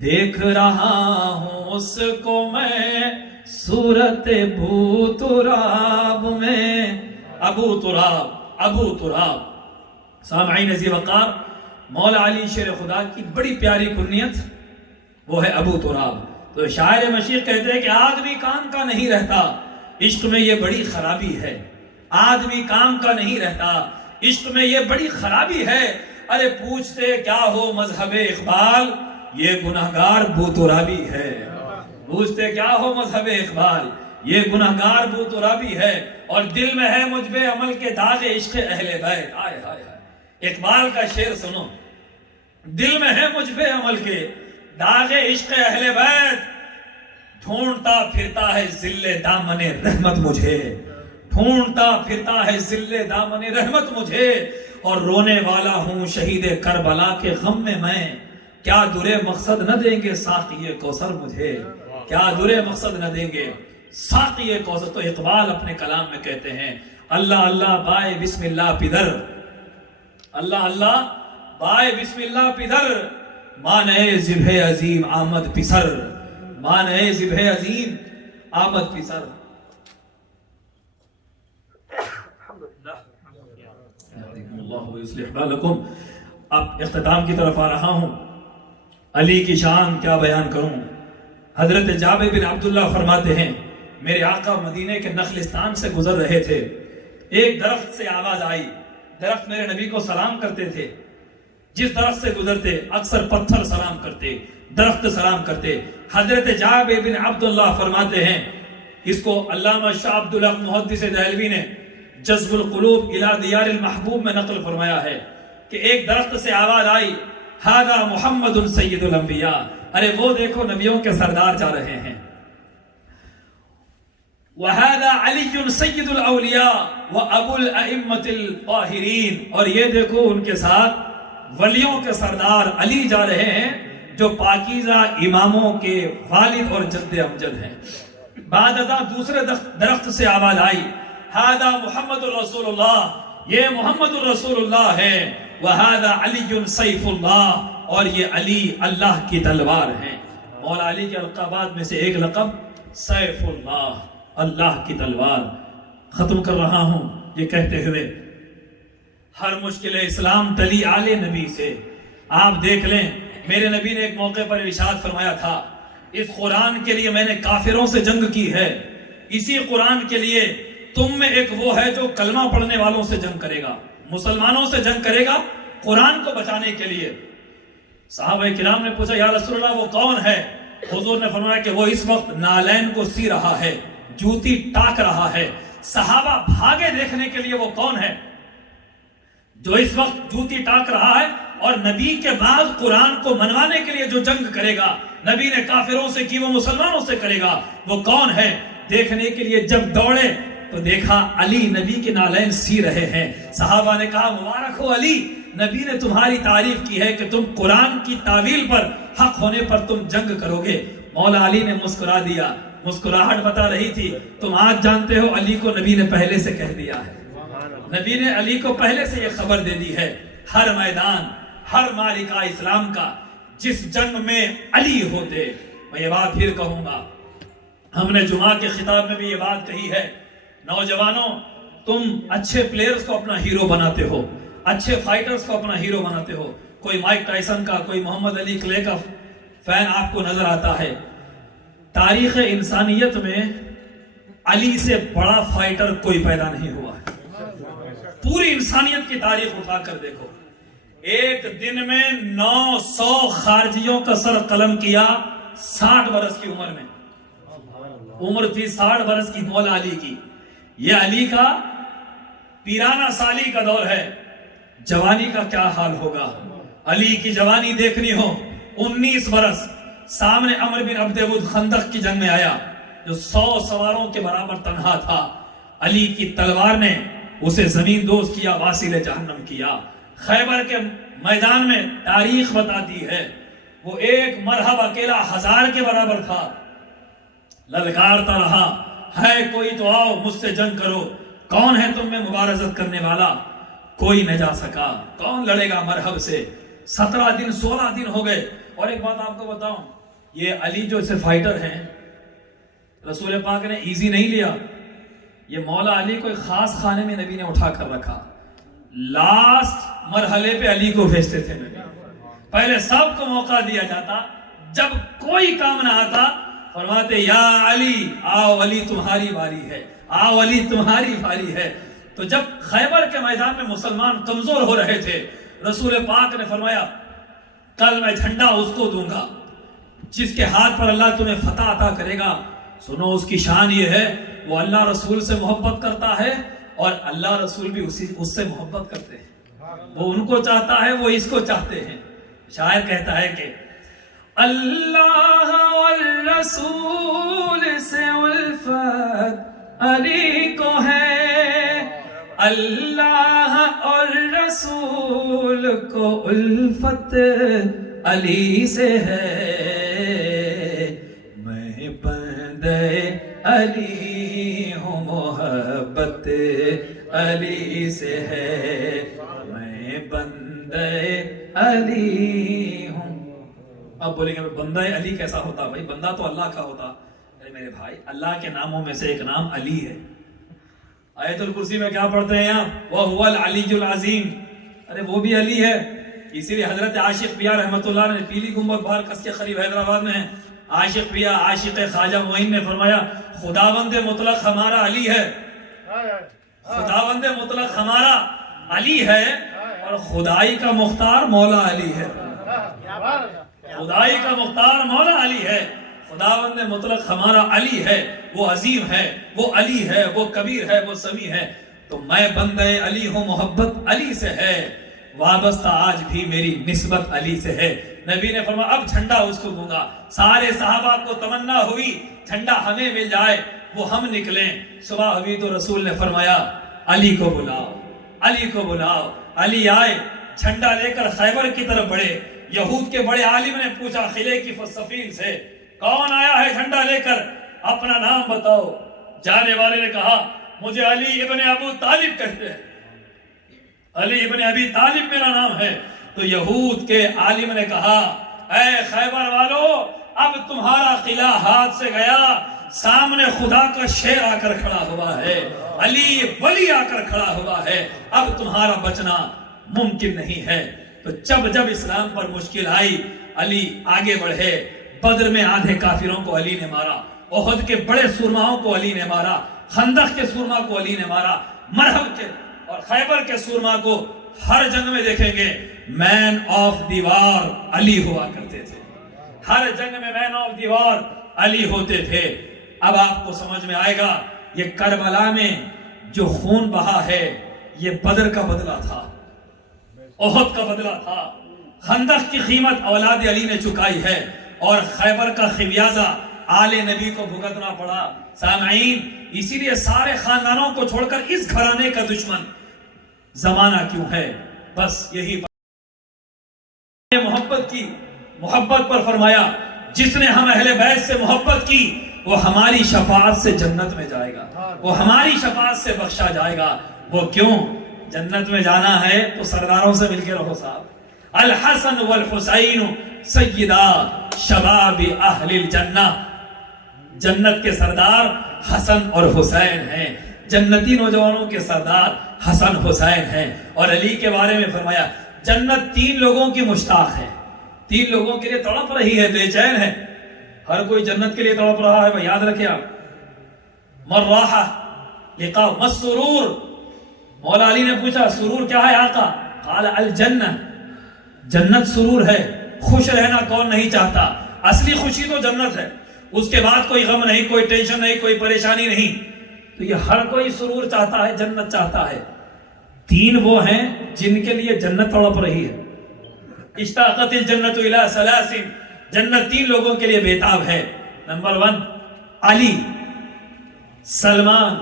دیکھ رہا ہوں اس کو میں صورت بو تراب میں. ابو تراب، ابو تراب. سامعین ذی وقار، مولا علی شیر خدا کی بڑی پیاری کنیت وہ ہے ابو تراب. تو شاعر مشرق کہتے ہیں کہ آدمی کام کا نہیں رہتا، عشق میں یہ بڑی خرابی ہے. آدمی کام کا نہیں رہتا، عشق میں یہ بڑی خرابی ہے. ارے پوچھتے کیا ہو مذہب اقبال، یہ گناہگار بو ترابی ہے. پوچھتے کیا ہو مذہب اقبال، یہ گناہگار بو ترابی ہے. اور دل میں ہے مجھ بے عمل کے داغ عشق اہل بیت. آئے ہائے ہائے، اقبال کا شعر سنو. دل میں ہے مجھ بے عمل کے داغ عشق اہل بیت، ڈھونڈتا پھرتا ہے ذل دامن رحمت مجھے، ڈھونڈتا پھرتا ہے ذل دامن رحمت مجھے. اور رونے والا ہوں شہید کربلا کے غم میں کیا درے مقصد نہ دیں گے ساقی کوثر مجھے، کیا درے مقصد نہ دیں گے ساقی کوثر. تو اقبال اپنے کلام میں کہتے ہیں اللہ اللہ بائے بسم اللہ پدر، اللہ اللہ بائے بسم اللہ پدر، مانے ذبح عظیم آمد پسر، مانے ذبح عظیم آمد پسر. اب اختتام کی طرف آ رہا ہوں. علی کی شان کیا بیان کروں. حضرت جابر بن عبداللہ فرماتے ہیں میرے آقا مدینے کے نخلستان سے گزر رہے تھے، ایک درخت سے آواز آئی. درخت میرے نبی کو سلام کرتے تھے، جس درخت سے گزرتے اکثر پتھر سلام کرتے، درخت سلام کرتے. حضرت جابر بن عبداللہ فرماتے ہیں، اس کو علامہ شاہ عبدالحق محدث دہلوی نے جذب القلوب الی دیار المحبوب میں نقل فرمایا ہے کہ ایک درخت سے آواز آئی ھذا محمد سید الانبیاء، ارے وہ دیکھو نبیوں کے سردار جا رہے ہیں. وَهَذَا عَلِيٌّ سَيِّدُ الْأَوْلِيَاءِ وَأَبُو الْأَئِمَّةِ الطَّاهِرِينَ، اور یہ دیکھو ان کے ساتھ ولیوں کے سردار علی جا رہے ہیں جو پاکیزہ اماموں کے والد اور جد امجد ہیں. بعد ازاں دوسرے درخت سے آواز آئی ھذا محمد الرسول اللہ، یہ محمد الرسول اللہ ہے. وَهَذَا عَلِيٌّ سَيْفُ اللَّهِ، اور یہ علی اللہ کی تلوار ہیں. مولا علی کے القابات میں سے ایک لقب سیف اللہ، اللہ کی تلوار. ختم کر رہا ہوں یہ کہتے ہوئے ہر مشکل اسلام ٹلی آل نبی سے. آپ دیکھ لیں میرے نبی نے ایک موقع پر ارشاد فرمایا تھا اس قرآن کے لیے میں نے کافروں سے جنگ کی ہے، اسی قرآن کے لیے تم میں ایک وہ ہے جو کلمہ پڑھنے والوں سے جنگ کرے گا، مسلمانوں سے جنگ کرے گا قرآن کو بچانے کے لیے. صحابہ کرام نے پوچھا یا رسول اللہ وہ کون ہے؟ حضور نے فرمایا کہ وہ اس وقت نالین کو سی رہا ہے، جوتی ٹاک رہا ہے. صحابہ بھاگے دیکھنے کے لیے وہ کون ہے جو اس وقت جوتی ٹاک رہا ہے اور نبی کے بعد قرآن کو منوانے کے لیے جو جنگ کرے گا. نبی نے کافروں سے کی وہ مسلمانوں سے کرے گا. وہ کون ہے؟ دیکھنے کے لیے جب دوڑے تو دیکھا علی نبی کے نالین سی رہے ہیں. صحابہ نے کہا مبارک ہو علی، نبی نے تمہاری تعریف کی ہے کہ تم قرآن کی تعویل پر، حق ہونے پر تم جنگ کرو گے. مولا علی نے مسکرا دیا. مسکراہٹ بتا رہی تھی تم آج جانتے ہو علی کو نبی نے پہلے سے کہہ دیا ہے. نبی نے علی کو پہلے سے یہ خبر دے دی ہے. ہر میدان، ہر معرکہ اسلام کا جس جنگ میں علی ہوتے. میں یہ بات پھر کہوں گا، ہم نے جمعہ کے خطاب میں بھی یہ بات کہی ہے، نوجوانوں تم اچھے پلیئرز کو اپنا ہیرو بناتے ہو، اچھے فائٹرز کو اپنا ہیرو بناتے ہو. کوئی مائک ٹائسن کا، کوئی محمد علی کلے کا فین آپ کو نظر آتا ہے. تاریخ انسانیت میں علی سے بڑا فائٹر کوئی پیدا نہیں ہوا ہے. پوری انسانیت کی تاریخ اٹھا کر دیکھو، ایک دن میں 900 خارجیوں کا سر قلم کیا 60 برس کی عمر میں. عمر تھی 60 برس کی مولا علی کی. یہ علی کا پیرانہ سالی کا دور ہے. جوانی کا کیا حال ہوگا؟ علی کی جوانی دیکھنی ہو، 19 برس. سامنے عمر بن عبد ود خندق کی جنگ میں آیا جو 100 سواروں کے برابر تنہا تھا. علی کی تلوار نے اسے زمین دوز کیا، واصل جہنم کیا. خیبر کے میدان میں تاریخ بتاتی ہے وہ ایک مرحب اکیلا 1000 کے برابر تھا. للکارتا رہا، ہے کوئی تو آؤ مجھ سے جنگ کرو. کون ہے تم میں مبارزت کرنے والا؟ کوئی نہ جا سکا. کون لڑے گا مرحب سے؟ 17 دن 16 دن ہو گئے. اور ایک بات آپ کو بتاؤں، یہ علی جو سے فائٹر ہیں، رسول پاک نے ایزی نہیں لیا. یہ مولا علی کو ایک خاص خانے میں نبی نے اٹھا کر رکھا. لاسٹ مرحلے پہ علی کو بھیجتے تھے نبی. پہلے سب کو موقع دیا جاتا، جب کوئی کام نہ آتا فرماتے یا علی آؤ علی تمہاری باری ہے، آؤ علی تمہاری باری ہے. تو جب خیبر کے میدان میں مسلمان کمزور ہو رہے تھے، رسول پاک نے فرمایا کل میں جھنڈا اس کو دوں گا جس کے ہاتھ پر اللہ تمہیں فتح عطا کرے گا. سنو اس کی شان یہ ہے وہ اللہ رسول سے محبت کرتا ہے اور اللہ رسول بھی اس سے محبت کرتے ہیں. وہ ان کو چاہتا ہے، وہ اس کو چاہتے ہیں. شاعر کہتا ہے کہ اللہ والرسول سے الفت علی کو ہے، اللہ اور رسول کو الفت علی سے ہے. میں بندے علی ہوں، محبت علی سے ہے. میں بندے علی ہوں. اب بولیں گے بندہ علی کیسا ہوتا؟ بھائی بندہ تو اللہ کا ہوتا. ارے میرے بھائی، اللہ کے ناموں میں سے ایک نام علی ہے. آیت الکرسی میں کیا پڑھتے ہیں آپ؟ وَهُوَ الْعَلِيُّ الْعَظِيمُ. ارے وہ بھی علی ہے. اسی لیے حضرت عاشق پیا رحمت اللہ نے پیلی گنبد بہار کس کے قریب حیدرآباد میں ہے، عاشق پیا عاشق خواجہ معین نے فرمایا خداوند مطلق ہمارا علی ہے. خداوند مطلق ہمارا علی ہے اور خدائی کا مختار مولا علی ہے. خدائی کا مختار مولا علی ہے. خداوند مطلق ہمارا علی ہے. وہ عظیم ہے، وہ علی ہے، وہ کبیر ہے، وہ سمیع ہے. تو میں بندے علی ہوں، محبت علی سے ہے. وابستہ آج بھی میری نسبت علی سے ہے. نبی نے فرمایا اب جھنڈا اس کو دوں گا. سارے صحابہ کو تمنا ہوئی جھنڈا ہمیں مل جائے، وہ ہم نکلیں. صبح ہوئی تو رسول نے فرمایا علی کو بلاؤ، علی کو بلاؤ. علی آئے، جھنڈا لے کر خیبر کی طرف بڑھے. یہود کے بڑے عالم نے پوچھا قلعے کی سفیر سے کون آیا ہے جھنڈا لے کر، اپنا نام بتاؤ. جانے والے نے کہا مجھے علی ابن ابو طالب کہتے ہیں، علی ابن ابی طالب میرا نام ہے. تو یہود کے عالم نے کہا اے خیبر والو، اب تمہارا قلعہ ہاتھ سے گیا، سامنے خدا کا شیر آ کر کھڑا ہوا ہے، علی ولی آ کر کھڑا ہوا ہے، اب تمہارا بچنا ممکن نہیں ہے. تو جب اسلام پر مشکل آئی علی آگے بڑھے. بدر میں آدھے کافروں کو علی نے مارا، احد کے بڑے سورماؤں کو علی نے مارا، خندق کے سورما کو علی نے مارا، مرحب کے اور خیبر کے سورما کو ہر جنگ میں دیکھیں گے مین آف دی وار علی ہوا کرتے تھے. ہر جنگ میں مین آف دی وار علی ہوتے تھے. اب آپ کو سمجھ میں آئے گا یہ کربلا میں جو خون بہا ہے یہ بدر کا بدلہ تھا، احد کا بدلہ تھا. خندق کی قیمت اولاد علی نے چکائی ہے اور خیبر کا خمیازہ آل نبی کو بھگتنا پڑا۔ سامعین، اسی لیے سارے خاندانوں کو چھوڑ کر اس گھرانے کا دشمن زمانہ کیوں ہے؟ بس یہی محبت کی، محبت پر فرمایا جس نے ہم اہل بیت سے محبت کی وہ ہماری شفاعت سے جنت میں جائے گا، وہ ہماری شفاعت سے بخشا جائے گا۔ وہ کیوں؟ جنت میں جانا ہے تو سرداروں سے مل کے رہو صاحب۔ الحسن والحسین سیدہ شباب اہل الجنہ، جنت کے سردار حسن اور حسین ہیں، جنتی نوجوانوں کے سردار حسن حسین ہیں۔ اور علی کے بارے میں فرمایا جنت 3 لوگوں کی مشتاق ہے، 3 لوگوں کے لیے تڑپ رہی ہے، بے چین ہے۔ ہر کوئی جنت کے لیے تڑپ رہا ہے، بھائی یاد رکھیں آپ۔ مراحہ لقاء مسرور، مولا علی نے پوچھا سرور کیا ہے آقا؟ قال الجنہ، جنت سرور ہے، خوش رہنا کون نہیں چاہتا؟ اصلی خوشی تو جنت ہے، اس کے بعد کوئی غم نہیں، کوئی ٹینشن نہیں، کوئی پریشانی نہیں۔ تو یہ ہر کوئی سرور چاہتا ہے، جنت چاہتا ہے۔ 3 وہ ہیں جن کے لیے جنت تڑپ رہی ہے۔ اشتاقت الجنت الی 3، جنت 3 لوگوں کے لیے بےتاب ہے۔ نمبر 1 علی، سلمان،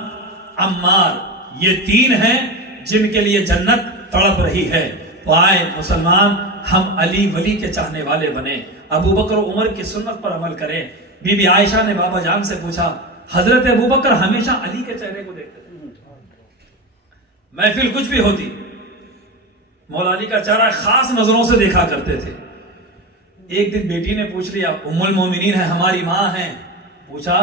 عمار، یہ 3 ہیں جن کے لیے جنت تڑپ رہی ہے۔ تو آئے مسلمان ہم علی ولی کے چاہنے والے بنے، ابو بکر و عمر کی سنت پر عمل کریں۔ بی بی عائشہ نے بابا جان سے پوچھا حضرت ابو بکر ہمیشہ علی کے چہرے کو دیکھتے تھے، محفل کچھ بھی ہوتی مولا علی کا چہرہ خاص نظروں سے دیکھا کرتے تھے۔ ایک دن بیٹی نے پوچھ لیا، ام المومنین ہے، ہماری ماں ہیں، پوچھا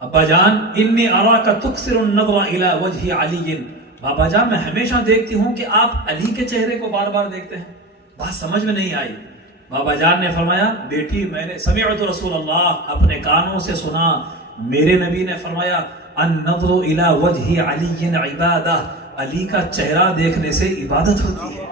ابا جان انی اراک تکثر النظر الی وجہ علی، بابا جان میں ہمیشہ دیکھتی ہوں کہ آپ علی کے چہرے کو بار بار دیکھتے ہیں، بات سمجھ میں نہیں آئی۔ بابا جان نے فرمایا بیٹی میں نے سمعت رسول اللہ، اپنے کانوں سے سنا، میرے نبی نے فرمایا النظر الی وجہ علی عبادہ، علی کا چہرہ دیکھنے سے عبادت ہوتی ہے،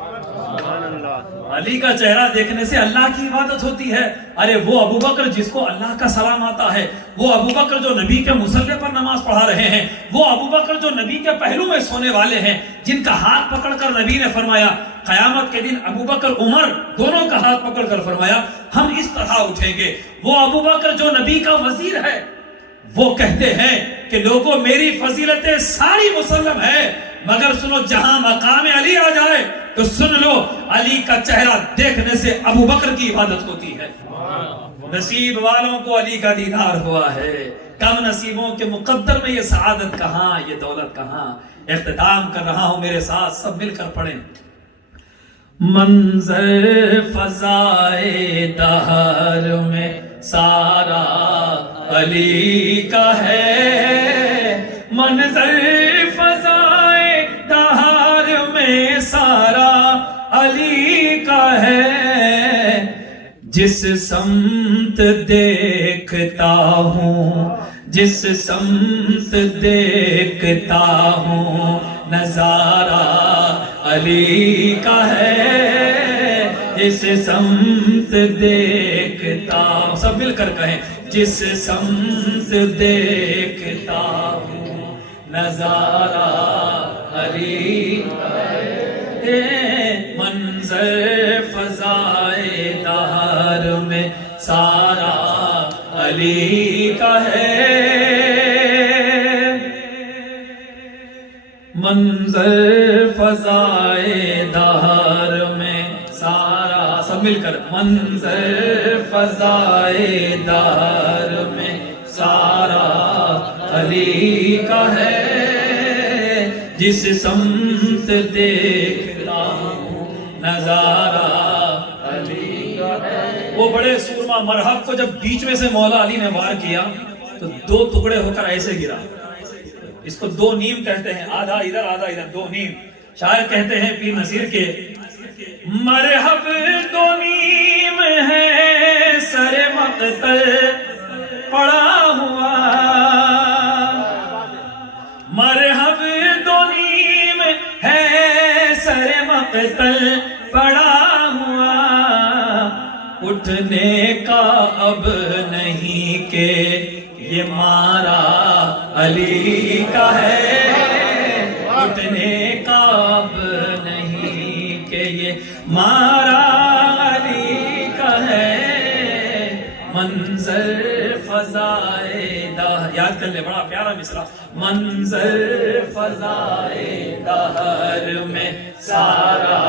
علی کا چہرہ دیکھنے سے اللہ کی عبادت ہوتی ہے۔ ارے وہ ابو بکر جس کو اللہ کا سلام آتا ہے، وہ ابو بکر جو نبی کے مصلی پر نماز پڑھا رہے ہیں، وہ ابو بکر جو نبی کے پہلو میں سونے والے ہیں، جن کا ہاتھ پکڑ کر نبی نے فرمایا قیامت کے دن ابو بکر عمر دونوں کا ہاتھ پکڑ کر فرمایا ہم اس طرح اٹھیں گے۔ وہ ابو بکر جو نبی کا وزیر ہے، وہ کہتے ہیں کہ لوگوں میری فضیلتیں ساری مسلم ہے، مگر سنو جہاں مقام علی آ جائے تو سن لو علی کا چہرہ دیکھنے سے ابو بکر کی عبادت ہوتی ہے۔ نصیب والوں کو علی کا دیدار ہوا ہے، کم نصیبوں کے مقدر میں یہ سعادت کہاں، یہ دولت کہاں۔ اختتام کر رہا ہوں، میرے ساتھ سب مل کر پڑھیں۔ منظر فضائے دہر میں سارا علی کا ہے، منظر فضائے دہر میں سارا علی کا ہے، جس سمت دیکھتا ہوں، جس سمت دیکھتا ہوں نظارہ علی کا ہے، جس سمت دیکھتا ہوں، سب مل کر کہیں جس سمت دیکھتا ہوں نظارہ علی کا ہے، منظر فضائے دہر میں سارا علی کا ہے، منظر فضائے دہر میں سارا، سب مل کر منظر فضائے دہر میں سارا علی کا ہے، جس سمت دیکھتا ہوں نظارہ علی کا ہے۔ وہ بڑے سورما مرحب کو جب بیچ میں سے مولا علی نے وار کیا تو 2 ٹکڑے ہو کر ایسے گرا، اس کو 2 نیم کہتے ہیں، آدھا ادھر آدھا ادھر، 2 نیم۔ شاعر کہتے ہیں پیر نصیر کے مرحب 2 نیم ہے سر مقتل پڑا ہوا، مرحب 2 نیم ہے سر مقتل پڑا ہوا، اٹھنے کا اب نہیں کہ یہ مارا علی کا ہے، اٹھنے کا اب نہیں کہ یہ مارا علی کا ہے، یاد کر لے، بڑا پیارا مصرع، منظر فضائے دہر میں سارا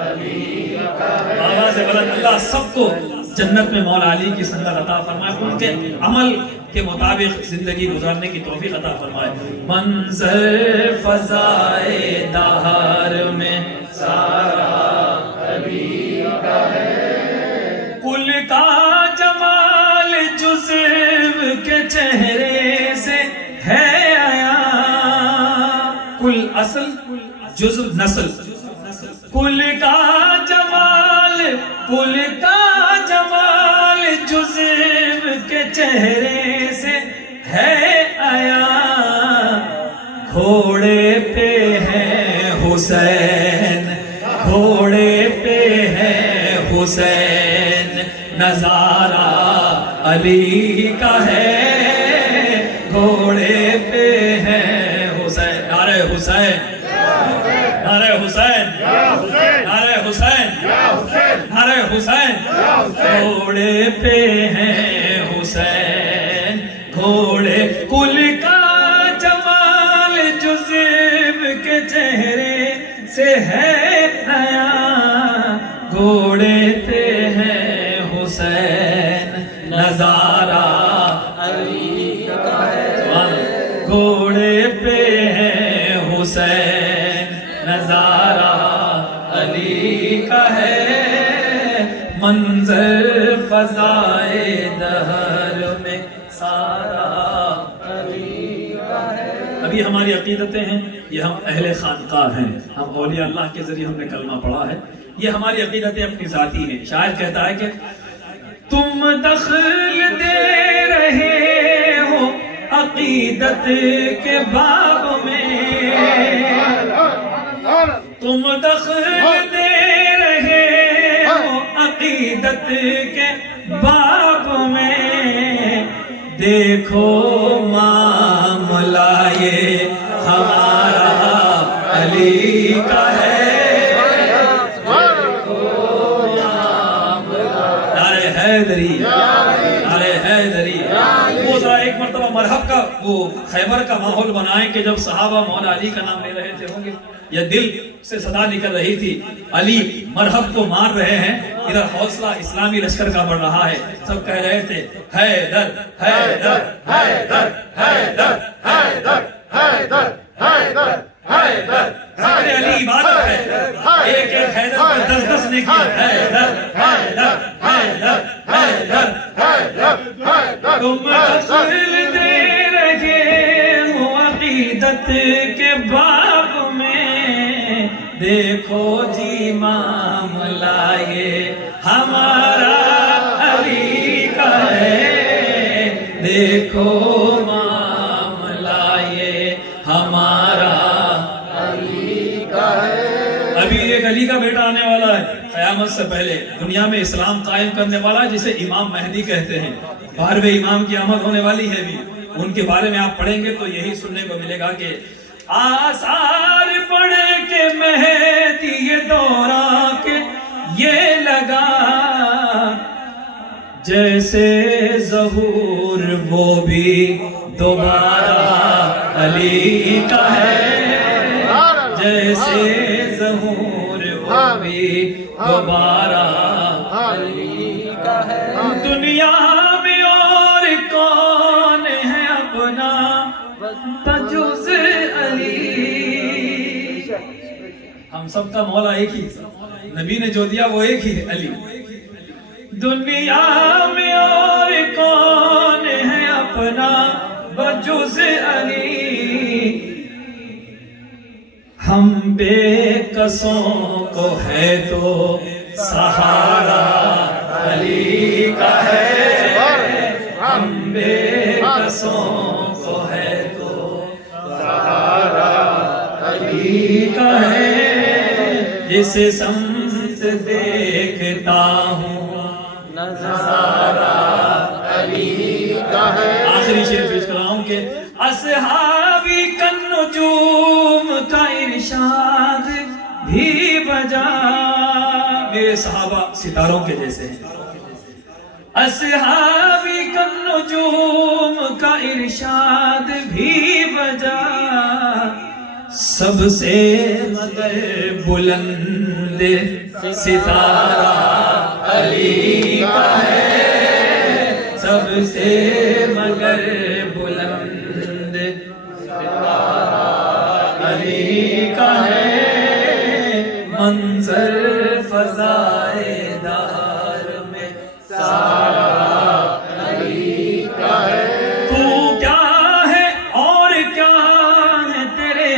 علی کا ہے۔ آواز بلند، اللہ سب کو جنت میں مولا علی کی سنگت عطا فرمائے، ان کے عمل کے مطابق زندگی گزارنے کی توفیق عطا فرمائے۔ منظر فضائے دہر میں سارا علی کا ہے، کل کا جمال جزو کے چہرے سے ہے آیا، کل اصل جزو نسل، کل کا جمال، کل کا جمال جزو کے چہرے سے ہے آیا، گھوڑے پہ ہے حسین، گھوڑے پہ ہے حسین، نظارہ علی کا ہے، گھوڑے پہ ہے حسین، نعرہ حسین، نعرہ حسین، نعرہ حسین، نعرہ حسین، گھوڑے پہ ہے حسین، گھوڑے، کل کا جمال جزو کے چہرے سے ہے نیا، گھوڑے پہ ہے حسین، نظارہ علی کا ہے، گھوڑے پہ ہے حسین، نظارہ علی کا ہے، منظر فضائے دہر میں سارا علی کا ہے۔ ابھی ہماری عقیدتیں ہیں، یہ ہم اہل خانقاہ ہیں، ہم اولیاء اللہ کے ذریعے ہم نے کلمہ پڑھا ہے، یہ ہماری عقیدتیں اپنی ذاتی ہیں۔ شاعر کہتا ہے کہ تم دخل دے رہے ہو عقیدت کے باب میں، تم دخل دے رہے ہو عقیدت کے باب میں، دیکھو معاملہ یہ ہمارا علی کا ہے، نعرہ حیدری، نعرہ حیدری۔ وہ ذرا ایک مرتبہ مرحب کا وہ خیبر کا ماحول بنائیں کہ جب صحابہ مولا علی کا نام لے رہے تھے ہوں گے، یا دل سے صدا نکل رہی تھی، علی مرحب کو مار رہے ہیں، ادھر حوصلہ اسلامی لشکر کا بڑھ رہا ہے، سب کہہ رہے تھے حیدر حیدر حیدر حیدر حیدر حیدر حیدر حیدر، ذکر علی عبادت ہے، ایک ایک حیدر پر 10 نے کیا، حیدر حیدر حیدر حیدر حیدر حیدر، تم دخل دے رہے ہو عقیدت کے باب میں، دیکھو جی معاملہ یہ ہمارا علی کا ہے، دیکھو معاملہ یہ ہمارا علی کا ہے۔ ابھی ایک علی کا بیٹا آنے والا ہے قیامت سے پہلے، دنیا میں اسلام قائم کرنے والا، جسے امام مہدی کہتے ہیں، 12ویں امام کی آمد ہونے والی ہے بھی، ان کے بارے میں آپ پڑھیں گے تو یہی سننے کو ملے گا کہ آثار پڑھے کہ مہدی یہ دورہ کے یہ لگا، جیسے ظہور وہ بھی دوبارہ علی کا ہے، جیسے ظہور وہ بھی دوبارہ علی کا ہے، دنیا میں اور کون ہے اپنا بجز علی، ہم سب کا مولا ایک ہی، نبی نے جو دیا وہ ایک ہی ہے، علی۔ دنیا میں اور کون ہے اپنا بجز علی، ہم بے کسوں کو ہے تو سہارا علی کا ہے، ہم بے کسوں کو ہے تو سہارا علی کا ہے، جس سمت دیکھتا ہوں نظارہ علی کا ہے۔ آخری شعر پیش کر رہا ہوں کہ اصحابی کالنجوم کا ارشاد بھی بجا، میرے صحابہ ستاروں کے جیسے ہیں، اصحابی کالنجوم کا ارشاد بھی بجا، سب سے مگر بلند ستارہ علی کا ہے، سب سے مگر بلند ستارہ علی کا ہے، منظر فضائے دار میں سارا علی کا ہے۔ تو کیا ہے اور کیا ہے تیرے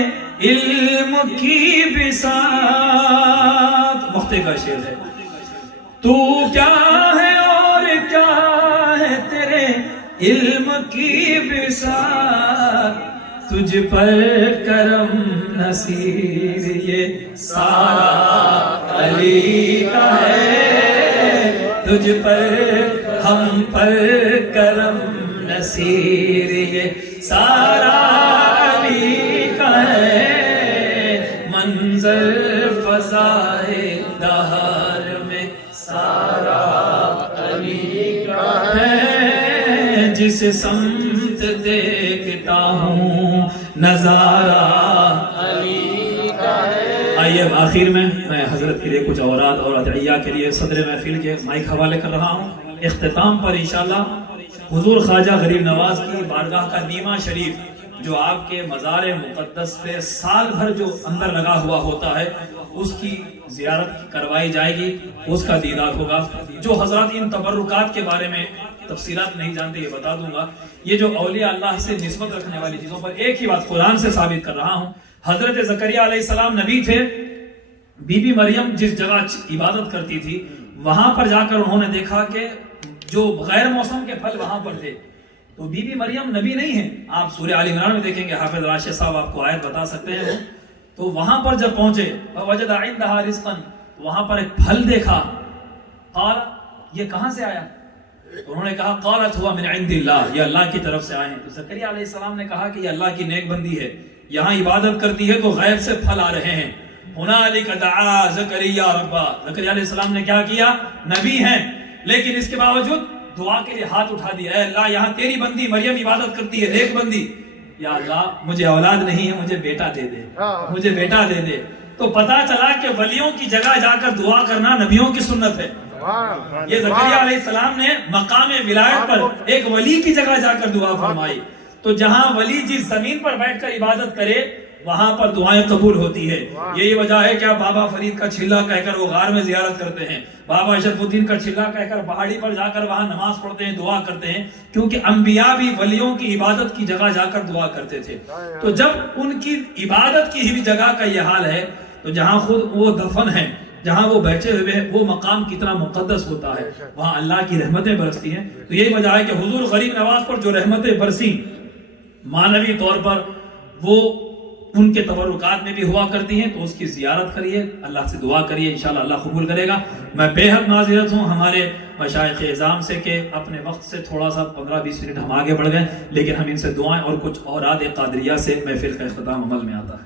علم کی بساط، مفتی کا شعر ہے۔ تو کیا ہے اور کیا ہے تیرے علم کی بساط، تجھ پر کرم نصیر یہ سارا علی کا ہے، تجھ پر ہم پر کرم نصیر یہ سارا علی کا ہے، منظر فضائے دہر میں سارا علی کا ہے، جس سمت دیکھتا ہوں نظارہ علی کا ہے۔ آئیے اب آخر میں حضرت کے لیے کچھ اوراد اور ادعیہ کے لیے صدر محفل کے مائک حوالے کر رہا ہوں۔ اختتام پر انشاءاللہ حضور خواجہ غریب نواز کی بارگاہ کا نیمہ شریف جو آپ کے مزار مقدس پہ سال بھر جو اندر لگا ہوا ہوتا ہے، اس کی زیارت کروائی جائے گی، اس کا دیدار ہوگا۔ جو حضرات ان تبرکات کے بارے میں تفصیلات نہیں جانتے یہ بتا دوں گا۔ یہ جو اولیاء اللہ سے نسبت رکھنے والی چیزوں پر ایک ہی بات قرآن سے ثابت کر رہا ہوں۔ حضرت زکریا علیہ السلام نبی تھے، بی بی مریم جس جگہ عبادت کرتی تھی وہاں پر جا کر انہوں نے دیکھا کہ جو غیر موسم کے پھل وہاں پر تھے، تو بی بی مریم نبی نہیں ہیں۔ آپ سورہ آل عمران میں دیکھیں گے، حافظ راشد صاحب آپ کو آیت بتا سکتے ہیں۔ تو وہاں پر جب پہنچے فوجد عندها رزقا، وہاں پر ایک پھل دیکھا، قال یہ کہاں سے آیا؟ تو انہوں نے کہا قالت هو من عند اللہ، یہ اللہ کی طرف سے آئے ہیں۔ تو زکریا علیہ السلام نے کہا کہ یہ اللہ کی نیک بندی ہے، یہاں عبادت کرتی ہے تو غیب سے پھل آ رہے ہیں۔ ہنالک دعا زکریا ربا، زکریا علیہ السلام نے کیا کیا؟ نبی ہیں لیکن اس کے باوجود دعا کے لیے ہاتھ اٹھا دیا، اے اللہ یہاں تیری بندی مریم عبادت کرتی ہے، نیک بندی، یا اللہ مجھے اولاد نہیں ہے، مجھے بیٹا دے دے، مجھے بیٹا دے دے۔ تو پتا چلا کہ ولیوں کی جگہ جا کر دعا کرنا نبیوں کی سنت ہے۔ یہ زکریا علیہ السلام نے مقام ولایت پر ایک ولی کی جگہ جا کر دعا فرمائی۔ تو جہاں ولی جس زمین پر بیٹھ کر عبادت کرے وہاں پر دعائیں قبول ہوتی ہے۔ یہی وجہ ہے کہ آپ بابا فرید کا چھلا کہہ کر وہ غار میں زیارت کرتے ہیں، بابا اشرف الدین کا چھلا کہہ کر پہاڑی پر جا کر وہاں نماز پڑھتے ہیں، دعا کرتے ہیں، کیونکہ انبیاء بھی ولیوں کی عبادت کی جگہ جا کر دعا کرتے تھے۔ تو جب ان کی عبادت کی ہی جگہ کا یہ حال ہے تو جہاں خود وہ دفن ہیں، جہاں وہ بیٹھے ہوئے ہیں، وہ مقام کتنا مقدس ہوتا ہے، وہاں اللہ کی رحمتیں برستی ہیں۔ تو یہی وجہ ہے کہ حضور غریب نواز پر جو رحمتیں برسی معنوی طور پر وہ ان کے تبرکات میں بھی ہوا کرتی ہیں، تو اس کی زیارت کریے، اللہ سے دعا کریے، انشاءاللہ اللہ قبول کرے گا۔ میں بے حد معذرت ہوں ہمارے مشائخ اعظام سے کہ اپنے وقت سے تھوڑا سا 15-20 منٹ ہم آگے بڑھ گئے، لیکن ہم ان سے دعائیں اور کچھ اوراد قادریہ سے محفل کا اختتام عمل میں آتا ہے۔